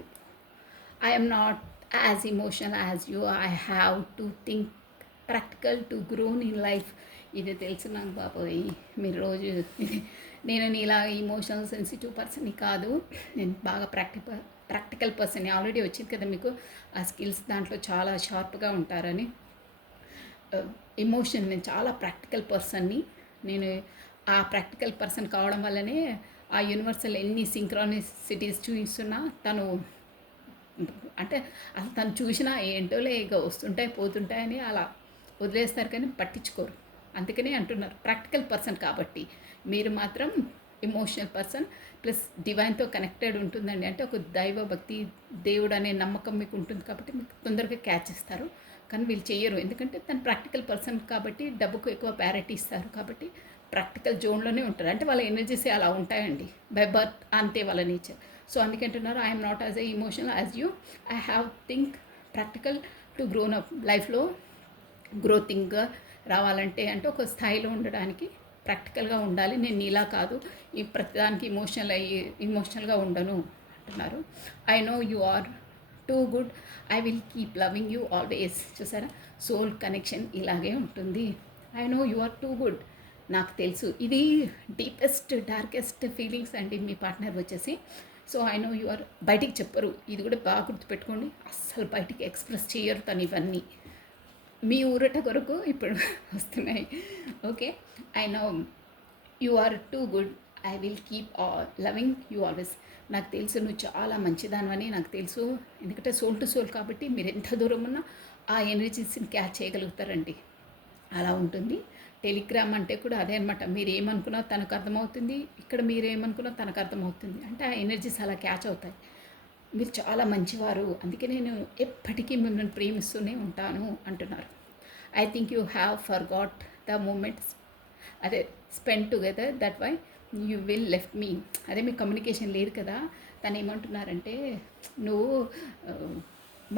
I am not as emotional as you. I have to think practical to grow in life. ఇది తెలుసు నాకు బాబోయ్. మీరు రోజు నేను నీలా ఇమోషనల్ సెన్సిటివ్ పర్సన్ని కాదు, నేను బాగా ప్రాక్టికల్ పర్సన్ని. ఆల్రెడీ వచ్చింది కదా మీకు ఆ స్కిల్స్, దాంట్లో చాలా షార్ప్గా ఉంటారని. ఎమోషన్, నేను చాలా ప్రాక్టికల్ పర్సన్ని. నేను ఆ ప్రాక్టికల్ పర్సన్ కావడం వల్లనే ఆ యూనివర్సల్ ఎన్ని సింక్రానిసిటీస్ చూపిస్తున్నా తను, అంటే అసలు తను చూసినా ఏంటోలే ఇక వస్తుంటాయి పోతుంటాయని అలా వదిలేస్తారు కానీ పట్టించుకోరు. అందుకనే అంటున్నారు ప్రాక్టికల్ పర్సన్ కాబట్టి. మీరు మాత్రం ఎమోషనల్ పర్సన్ ప్లస్ డివైన్తో కనెక్టెడ్ ఉంటుందండి. అంటే ఒక దైవ భక్తి, దేవుడు అనే నమ్మకం మీకు ఉంటుంది కాబట్టి మీకు తొందరగా క్యాచ్ ఇస్తారు. కానీ వీళ్ళు చెయ్యరు, ఎందుకంటే తను ప్రాక్టికల్ పర్సన్ కాబట్టి, డబ్బుకు ఎక్కువ ప్యారిటీ ఇస్తారు కాబట్టి ప్రాక్టికల్ జోన్లోనే ఉంటారు. అంటే వాళ్ళ ఎనర్జీస్ అలా ఉంటాయండి బై బర్త్, అంతే వాళ్ళ నేచర్. సో అందుకే అంటున్నారు I'm not as a emotional as you. I have think practical to grown up. లైఫ్లో గ్రోతింగ్గా రావాలంటే అంటే ఒక స్థాయిలో ఉండడానికి ప్రాక్టికల్గా ఉండాలి. నేను నీలా కాదు ఈ ప్రతిదానికి ఇమోషనల్గా ఉండను అంటున్నారు. I know you are too good, I will keep loving you always. చూసారా, సోల్ కనెక్షన్ ఇలాగే ఉంటుంది. I know you are too good, నాకు తెలుసు. ఇది డీపెస్ట్ డార్కెస్ట్ ఫీలింగ్స్ అండి మీ పార్ట్నర్ వచ్చేసి. So I know you are, బయటికి చెప్పరు, ఇది కూడా బాగా గుర్తుపెట్టుకోండి. అస్సలు బయటికి ఎక్స్ప్రెస్ చేయరు తను ఇవన్నీ, మీ ఊరట కొరకు ఇప్పుడు వస్తున్నాయి. Okay, I know you are too good, I will keep loving you always. నాకు తెలుసు నువ్వు చాలా మంచిదానివని నాకు తెలుసు, ఎందుకంటే సోల్ టు సోల్ కాబట్టి మీరు ఎంత దూరం ఉన్నా ఆ ఎనర్జీస్ని క్యాచ్ చేయగలుగుతారండి. అలా ఉంటుంది. టెలిగ్రామ్ అంటే కూడా అదే అనమాట. మీరు ఏమనుకున్నా తనకు అర్థమవుతుంది, ఇక్కడ మీరు ఏమనుకున్నా తనకు అర్థమవుతుంది. అంటే ఆ ఎనర్జీస్ అలా క్యాచ్ అవుతాయి. మీరు చాలా మంచివారు, అందుకే నేను ఎప్పటికీ మిమ్మల్ని ప్రేమిస్తూనే ఉంటాను అంటున్నారు. I think you have forgot the moments, అదే spend together, that why you will left me. అదే మీ కమ్యూనికేషన్ లేదు కదా. తను ఏమంటున్నారంటే నువ్వు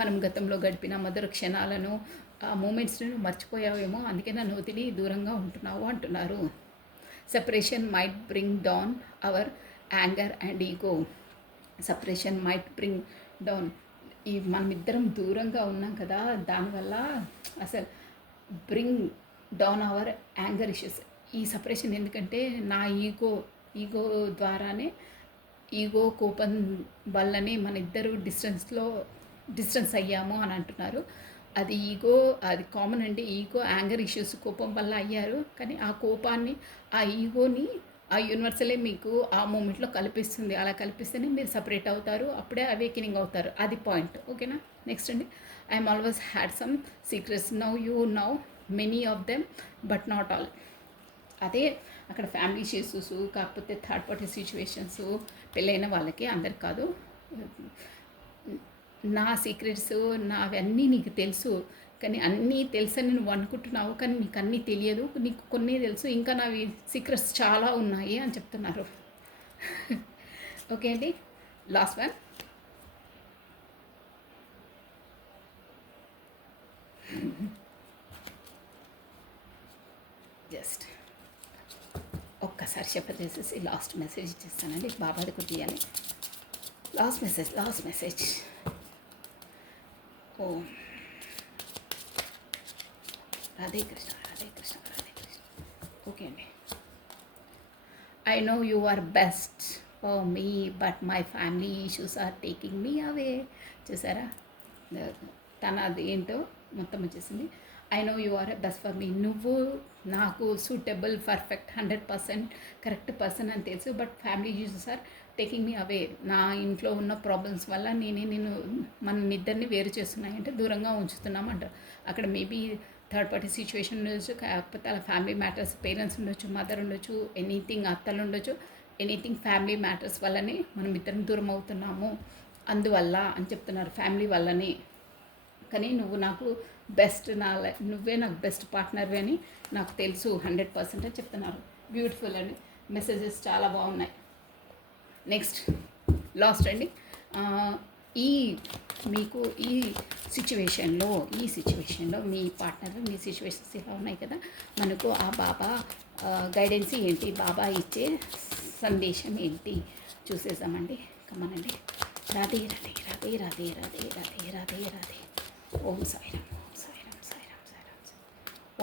మనం గతంలో గడిపిన మధుర క్షణాలను, ఆ మూమెంట్స్ని మర్చిపోయావేమో, అందుకే నన్ను వదిలి దూరంగా ఉంటున్నావు అంటున్నారు. Separation might bring down our anger and ego. Separation might bring down, ఈ మనమిద్దరం దూరంగా ఉన్నాం కదా, దానివల్ల అసలు bring down our anger issues. ఈ సపరేషన్ ఎందుకంటే నా ఈగో ద్వారానే, ఈగో కోపం వల్లనే మన ఇద్దరు డిస్టెన్స్ అయ్యాము అని అంటున్నారు. అది ఈగో, అది కామన్ అండి. ఈగో యాంగర్ ఇష్యూస్ కోపం వల్ల అయ్యారు, కానీ ఆ కోపాన్ని, ఆ ఈగోని ఆ యూనివర్సలే మీకు ఆ మూమెంట్లో కల్పిస్తుంది. అలా కల్పిస్తేనే మీరు సపరేట్ అవుతారు, అప్పుడే అవేకెనింగ్ అవుతారు. అది పాయింట్. ఓకేనా? నెక్స్ట్ అండి, I'm always had some secrets, now you now many of them but not all. అదే అక్కడ ఫ్యామిలీ ఇష్యూస్, కాకపోతే థర్డ్ పార్టీ సిచ్యువేషన్స్, పెళ్ళైన వాళ్ళకి, అందరికి కాదు. నా సీక్రెట్స్ నావన్నీ నీకు తెలుసు, కానీ అన్నీ తెలుసని నువ్వు అనుకుంటున్నావు, కానీ నీకు అన్నీ తెలియదు, నీకు కొన్ని తెలుసు, ఇంకా నావి సీక్రెట్స్ చాలా ఉన్నాయి అని చెప్తున్నారు. ఓకే అండి, లాస్ట్ వన్. జస్ట్ ఒక్కసారి చెప్పేసేసి లాస్ట్ మెసేజ్ ఇచ్చేస్తానండి. బాబాది కూడా తీయాలి. Last message. ఓ రాధే కృష్ణ రాధే కృష్ణ రాధే కృష్ణ. ఓకే అండి. I know you are best for me but my family issues are taking me away. చూసారా, తన అది ఏంటో మొత్తం వచ్చేసింది. I know you are best for me, నువ్వు నాకు సూటబుల్, పర్ఫెక్ట్, 100% కరెక్ట్ పర్సన్ అని తెలుసు, but family issues are taking me away. నా ఇంట్లో ఉన్న ప్రాబ్లమ్స్ వల్ల నేను మన ఇద్దరిని వేరు చేస్తున్నాయి, అంటే దూరంగా ఉంచుతున్నాం అంటారు. అక్కడ మేబీ థర్డ్ పార్టీ సిచ్యువేషన్ ఉండొచ్చు, కాకపోతే అలా ఫ్యామిలీ మ్యాటర్స్, పేరెంట్స్ ఉండొచ్చు, మదర్ ఉండొచ్చు, ఎనీథింగ్, అత్తలు ఉండొచ్చు, ఎనీథింగ్ ఫ్యామిలీ మ్యాటర్స్ వల్లనే మనం ఇద్దరం దూరం అవుతున్నాము అందువల్ల అని చెప్తున్నారు, ఫ్యామిలీ వల్లనే. కానీ నువ్వు నాకు బెస్ట్, నువ్వే నాకు బెస్ట్ పార్ట్నర్వి అని నాకు తెలుసు 100% అని చెప్తున్నారు. బ్యూటిఫుల్ అండి, మెసేజెస్ చాలా బాగున్నాయి. నెక్స్ట్ లాస్ట్ అండి. ఈ మీకు ఈ సిచ్యువేషన్లో మీ పార్ట్నర్, మీ సిచ్యువేషన్స్ ఇలా ఉన్నాయి కదా, మనకు ఆ బాబా గైడెన్స్ ఏంటి, బాబా ఇచ్చే సందేశం ఏంటి చూసేద్దామండి. కమనండి. Radhe Radhe Radhe Radhe Radhe Radhe Radhe Radhe. Om Sairam, Om Sairam, Sairam, Sairam.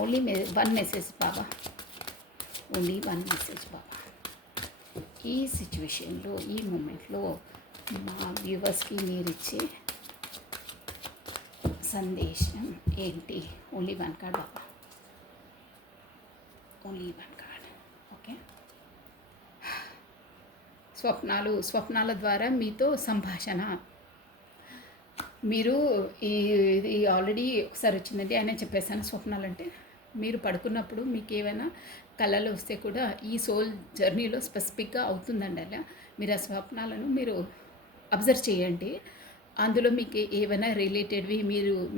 Only one message Baba, only one message Baba. ఈ సిచ్యువేషన్లో, ఈ మూమెంట్లో మా వ్యూవర్స్కి మీరిచ్చే సందేశం ఏంటి? Only one card Baba, only one card. Okay. స్వప్నాల ద్వారా మీతో సంభాషణ. మీరు ఇది ఆల్రెడీ ఒకసారి వచ్చినది ఆయన చెప్పేశాను. స్వప్నాలు అంటే మీరు పడుకున్నప్పుడు మీకు ఏమైనా కళలు వస్తే కూడా ఈ సోల్ జర్నీలో స్పెసిఫిక్గా అవుతుందండి. అలా మీరు ఆ స్వప్నాలను మీరు అబ్జర్వ్ చేయండి. అందులో మీకు ఏమైనా రిలేటెడ్వి,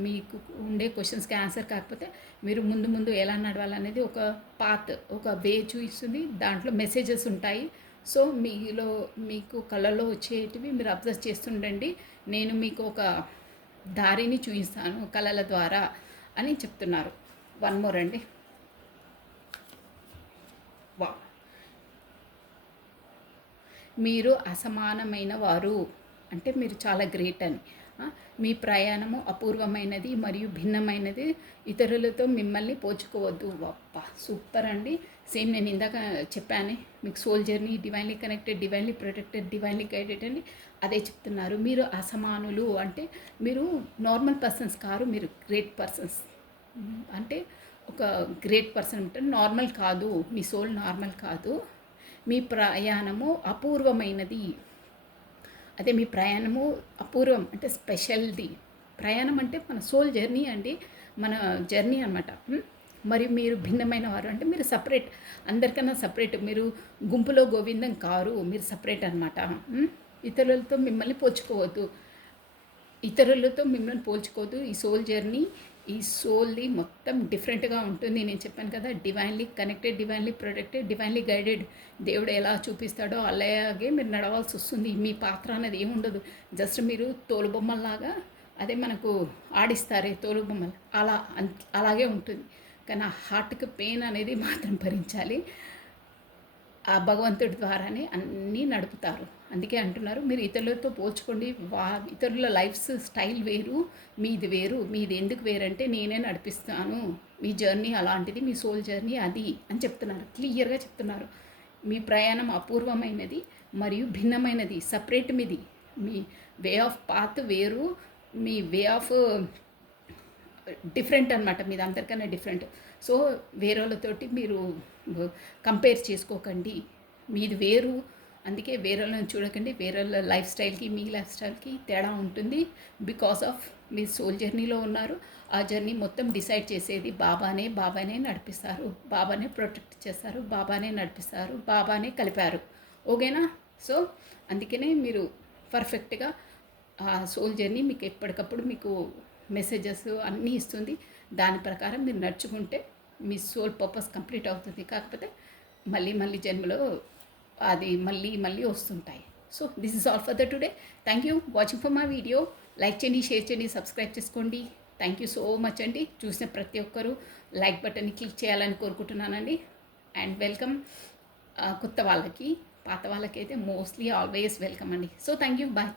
మీకు ఉండే క్వశ్చన్స్కి ఆన్సర్ కాకపోతే మీరు ముందు ఎలా నడవాలనేది ఒక పాత్, ఒక వే చూపిస్తుంది. దాంట్లో మెసేజెస్ ఉంటాయి. సో మీకు కళ్ళలో వచ్చేటివి మీరు అబ్జర్వ్ చేస్తుండండి. నేను మీకు ఒక దారిని చూపిస్తాను కళల ద్వారా అని చెప్తున్నారు. వన్ మోర్ అండి. వా, మీరు అసమానమైన వారు అంటే మీరు చాలా గ్రేట్ అని. మీ ప్రయాణము అపూర్వమైనది మరియు భిన్నమైనది. ఇతరులతో మిమ్మల్ని పోల్చుకోవద్దు. వప్ప సూపర్ అండి. సేమ్ నేను ఇందాక చెప్పాను మీకు soul journey divinely connected, divinely protected, divinely guided అండి. అదే చెప్తున్నారు. మీరు అసమానులు అంటే మీరు నార్మల్ పర్సన్స్ కారు, మీరు గ్రేట్ పర్సన్స్. అంటే ఒక గ్రేట్ పర్సన్ అంటే నార్మల్ కాదు, మీ సోల్ నార్మల్ కాదు. మీ ప్రయాణము అపూర్వమైనది. అదే మీ ప్రయాణము అపూర్వం అంటే స్పెషల్ది. ప్రయాణం అంటే మన సోల్ జర్నీ అండి, మన జర్నీ అనమాట. మరి మీరు భిన్నమైన వారు అంటే మీరు సపరేట్, అందరికన్నా సపరేట్. మీరు గుంపులో గోవిందం కారు, మీరు సపరేట్ అనమాట. ఇతరులతో మిమ్మల్ని పోల్చుకోవద్దు, ఈ సోల్ జర్నీ, ఈ సోల్ది మొత్తం డిఫరెంట్గా ఉంటుంది. నేను చెప్పాను కదా, divinely connected, divinely protected, divinely guided. దేవుడు ఎలా చూపిస్తాడో అలాగే మీరు నడవాల్సి వస్తుంది. మీ పాత్ర అనేది ఏముండదు. జస్ట్ మీరు తోలుబొమ్మల్లాగా, అదే మనకు ఆడిస్తారే తోలుబొమ్మలు, అలాగే ఉంటుంది. కానీ ఆ హార్ట్కి పెయిన్ అనేది మాత్రం భరించాలి. ఆ భగవంతుడి ద్వారానే అన్నీ నడుపుతారు. అందుకే అంటున్నారు మీరు ఇతరులతో పోల్చుకోండి. ఇతరుల లైఫ్ స్టైల్ వేరు, మీది వేరు. మీది ఎందుకు వేరంటే నేనే నడిపిస్తాను. మీ జర్నీ అలాంటిది, మీ సోల్ జర్నీ అది అని చెప్తున్నారు. క్లియర్గా చెప్తున్నారు. మీ ప్రయాణం అపూర్వమైనది మరియు భిన్నమైనది, separate. Me way of path వేరు, మీ వే ఆఫ్ డిఫరెంట్ అనమాట. మీది అందరికన్నా డిఫరెంట్. సో వేరేళ్ళతోటి మీరు కంపేర్ చేసుకోకండి. మీది వేరు. అందుకే వేరేళ్ళని చూడకండి. వేరేళ్ళ లైఫ్ స్టైల్కి మీ లైఫ్ స్టైల్కి తేడా ఉంటుంది. బికాస్ ఆఫ్ మీ సోల్ జర్నీలో ఉన్నారు. ఆ జర్నీ మొత్తం డిసైడ్ చేసేది బాబానే నడిపిస్తారు, బాబానే ప్రొటెక్ట్ చేస్తారు, బాబానే నడిపిస్తారు, బాబానే కలిపారు. ఓకేనా? సో అందుకనే మీరు పర్ఫెక్ట్గా ఆ సోల్ జర్నీ మీకు ఎప్పటికప్పుడు మీకు మెసేజెస్ అన్నీ ఇస్తుంది. దాని ప్రకారం మీరు నడుచుకుంటే మీ సోల్ పర్పస్ కంప్లీట్ అవుతుంది. కాకపోతే మళ్ళీ జన్మలో అది మళ్ళీ వస్తుంటాయి. So this is all for the today. Thank you watching for my video. Like చేయండి, షేర్ చేయండి, సబ్స్క్రైబ్ చేసుకోండి. థ్యాంక్ యూ సో మచ్ అండి. చూసిన ప్రతి ఒక్కరూ లైక్ బటన్ని క్లిక్ చేయాలని కోరుకుంటున్నానండి. అండ్ వెల్కమ్ కొత్త వాళ్ళకి, పాత వాళ్ళకైతే మోస్ట్లీ ఆల్వేస్ వెల్కమ్ అండి. So thank you, bye.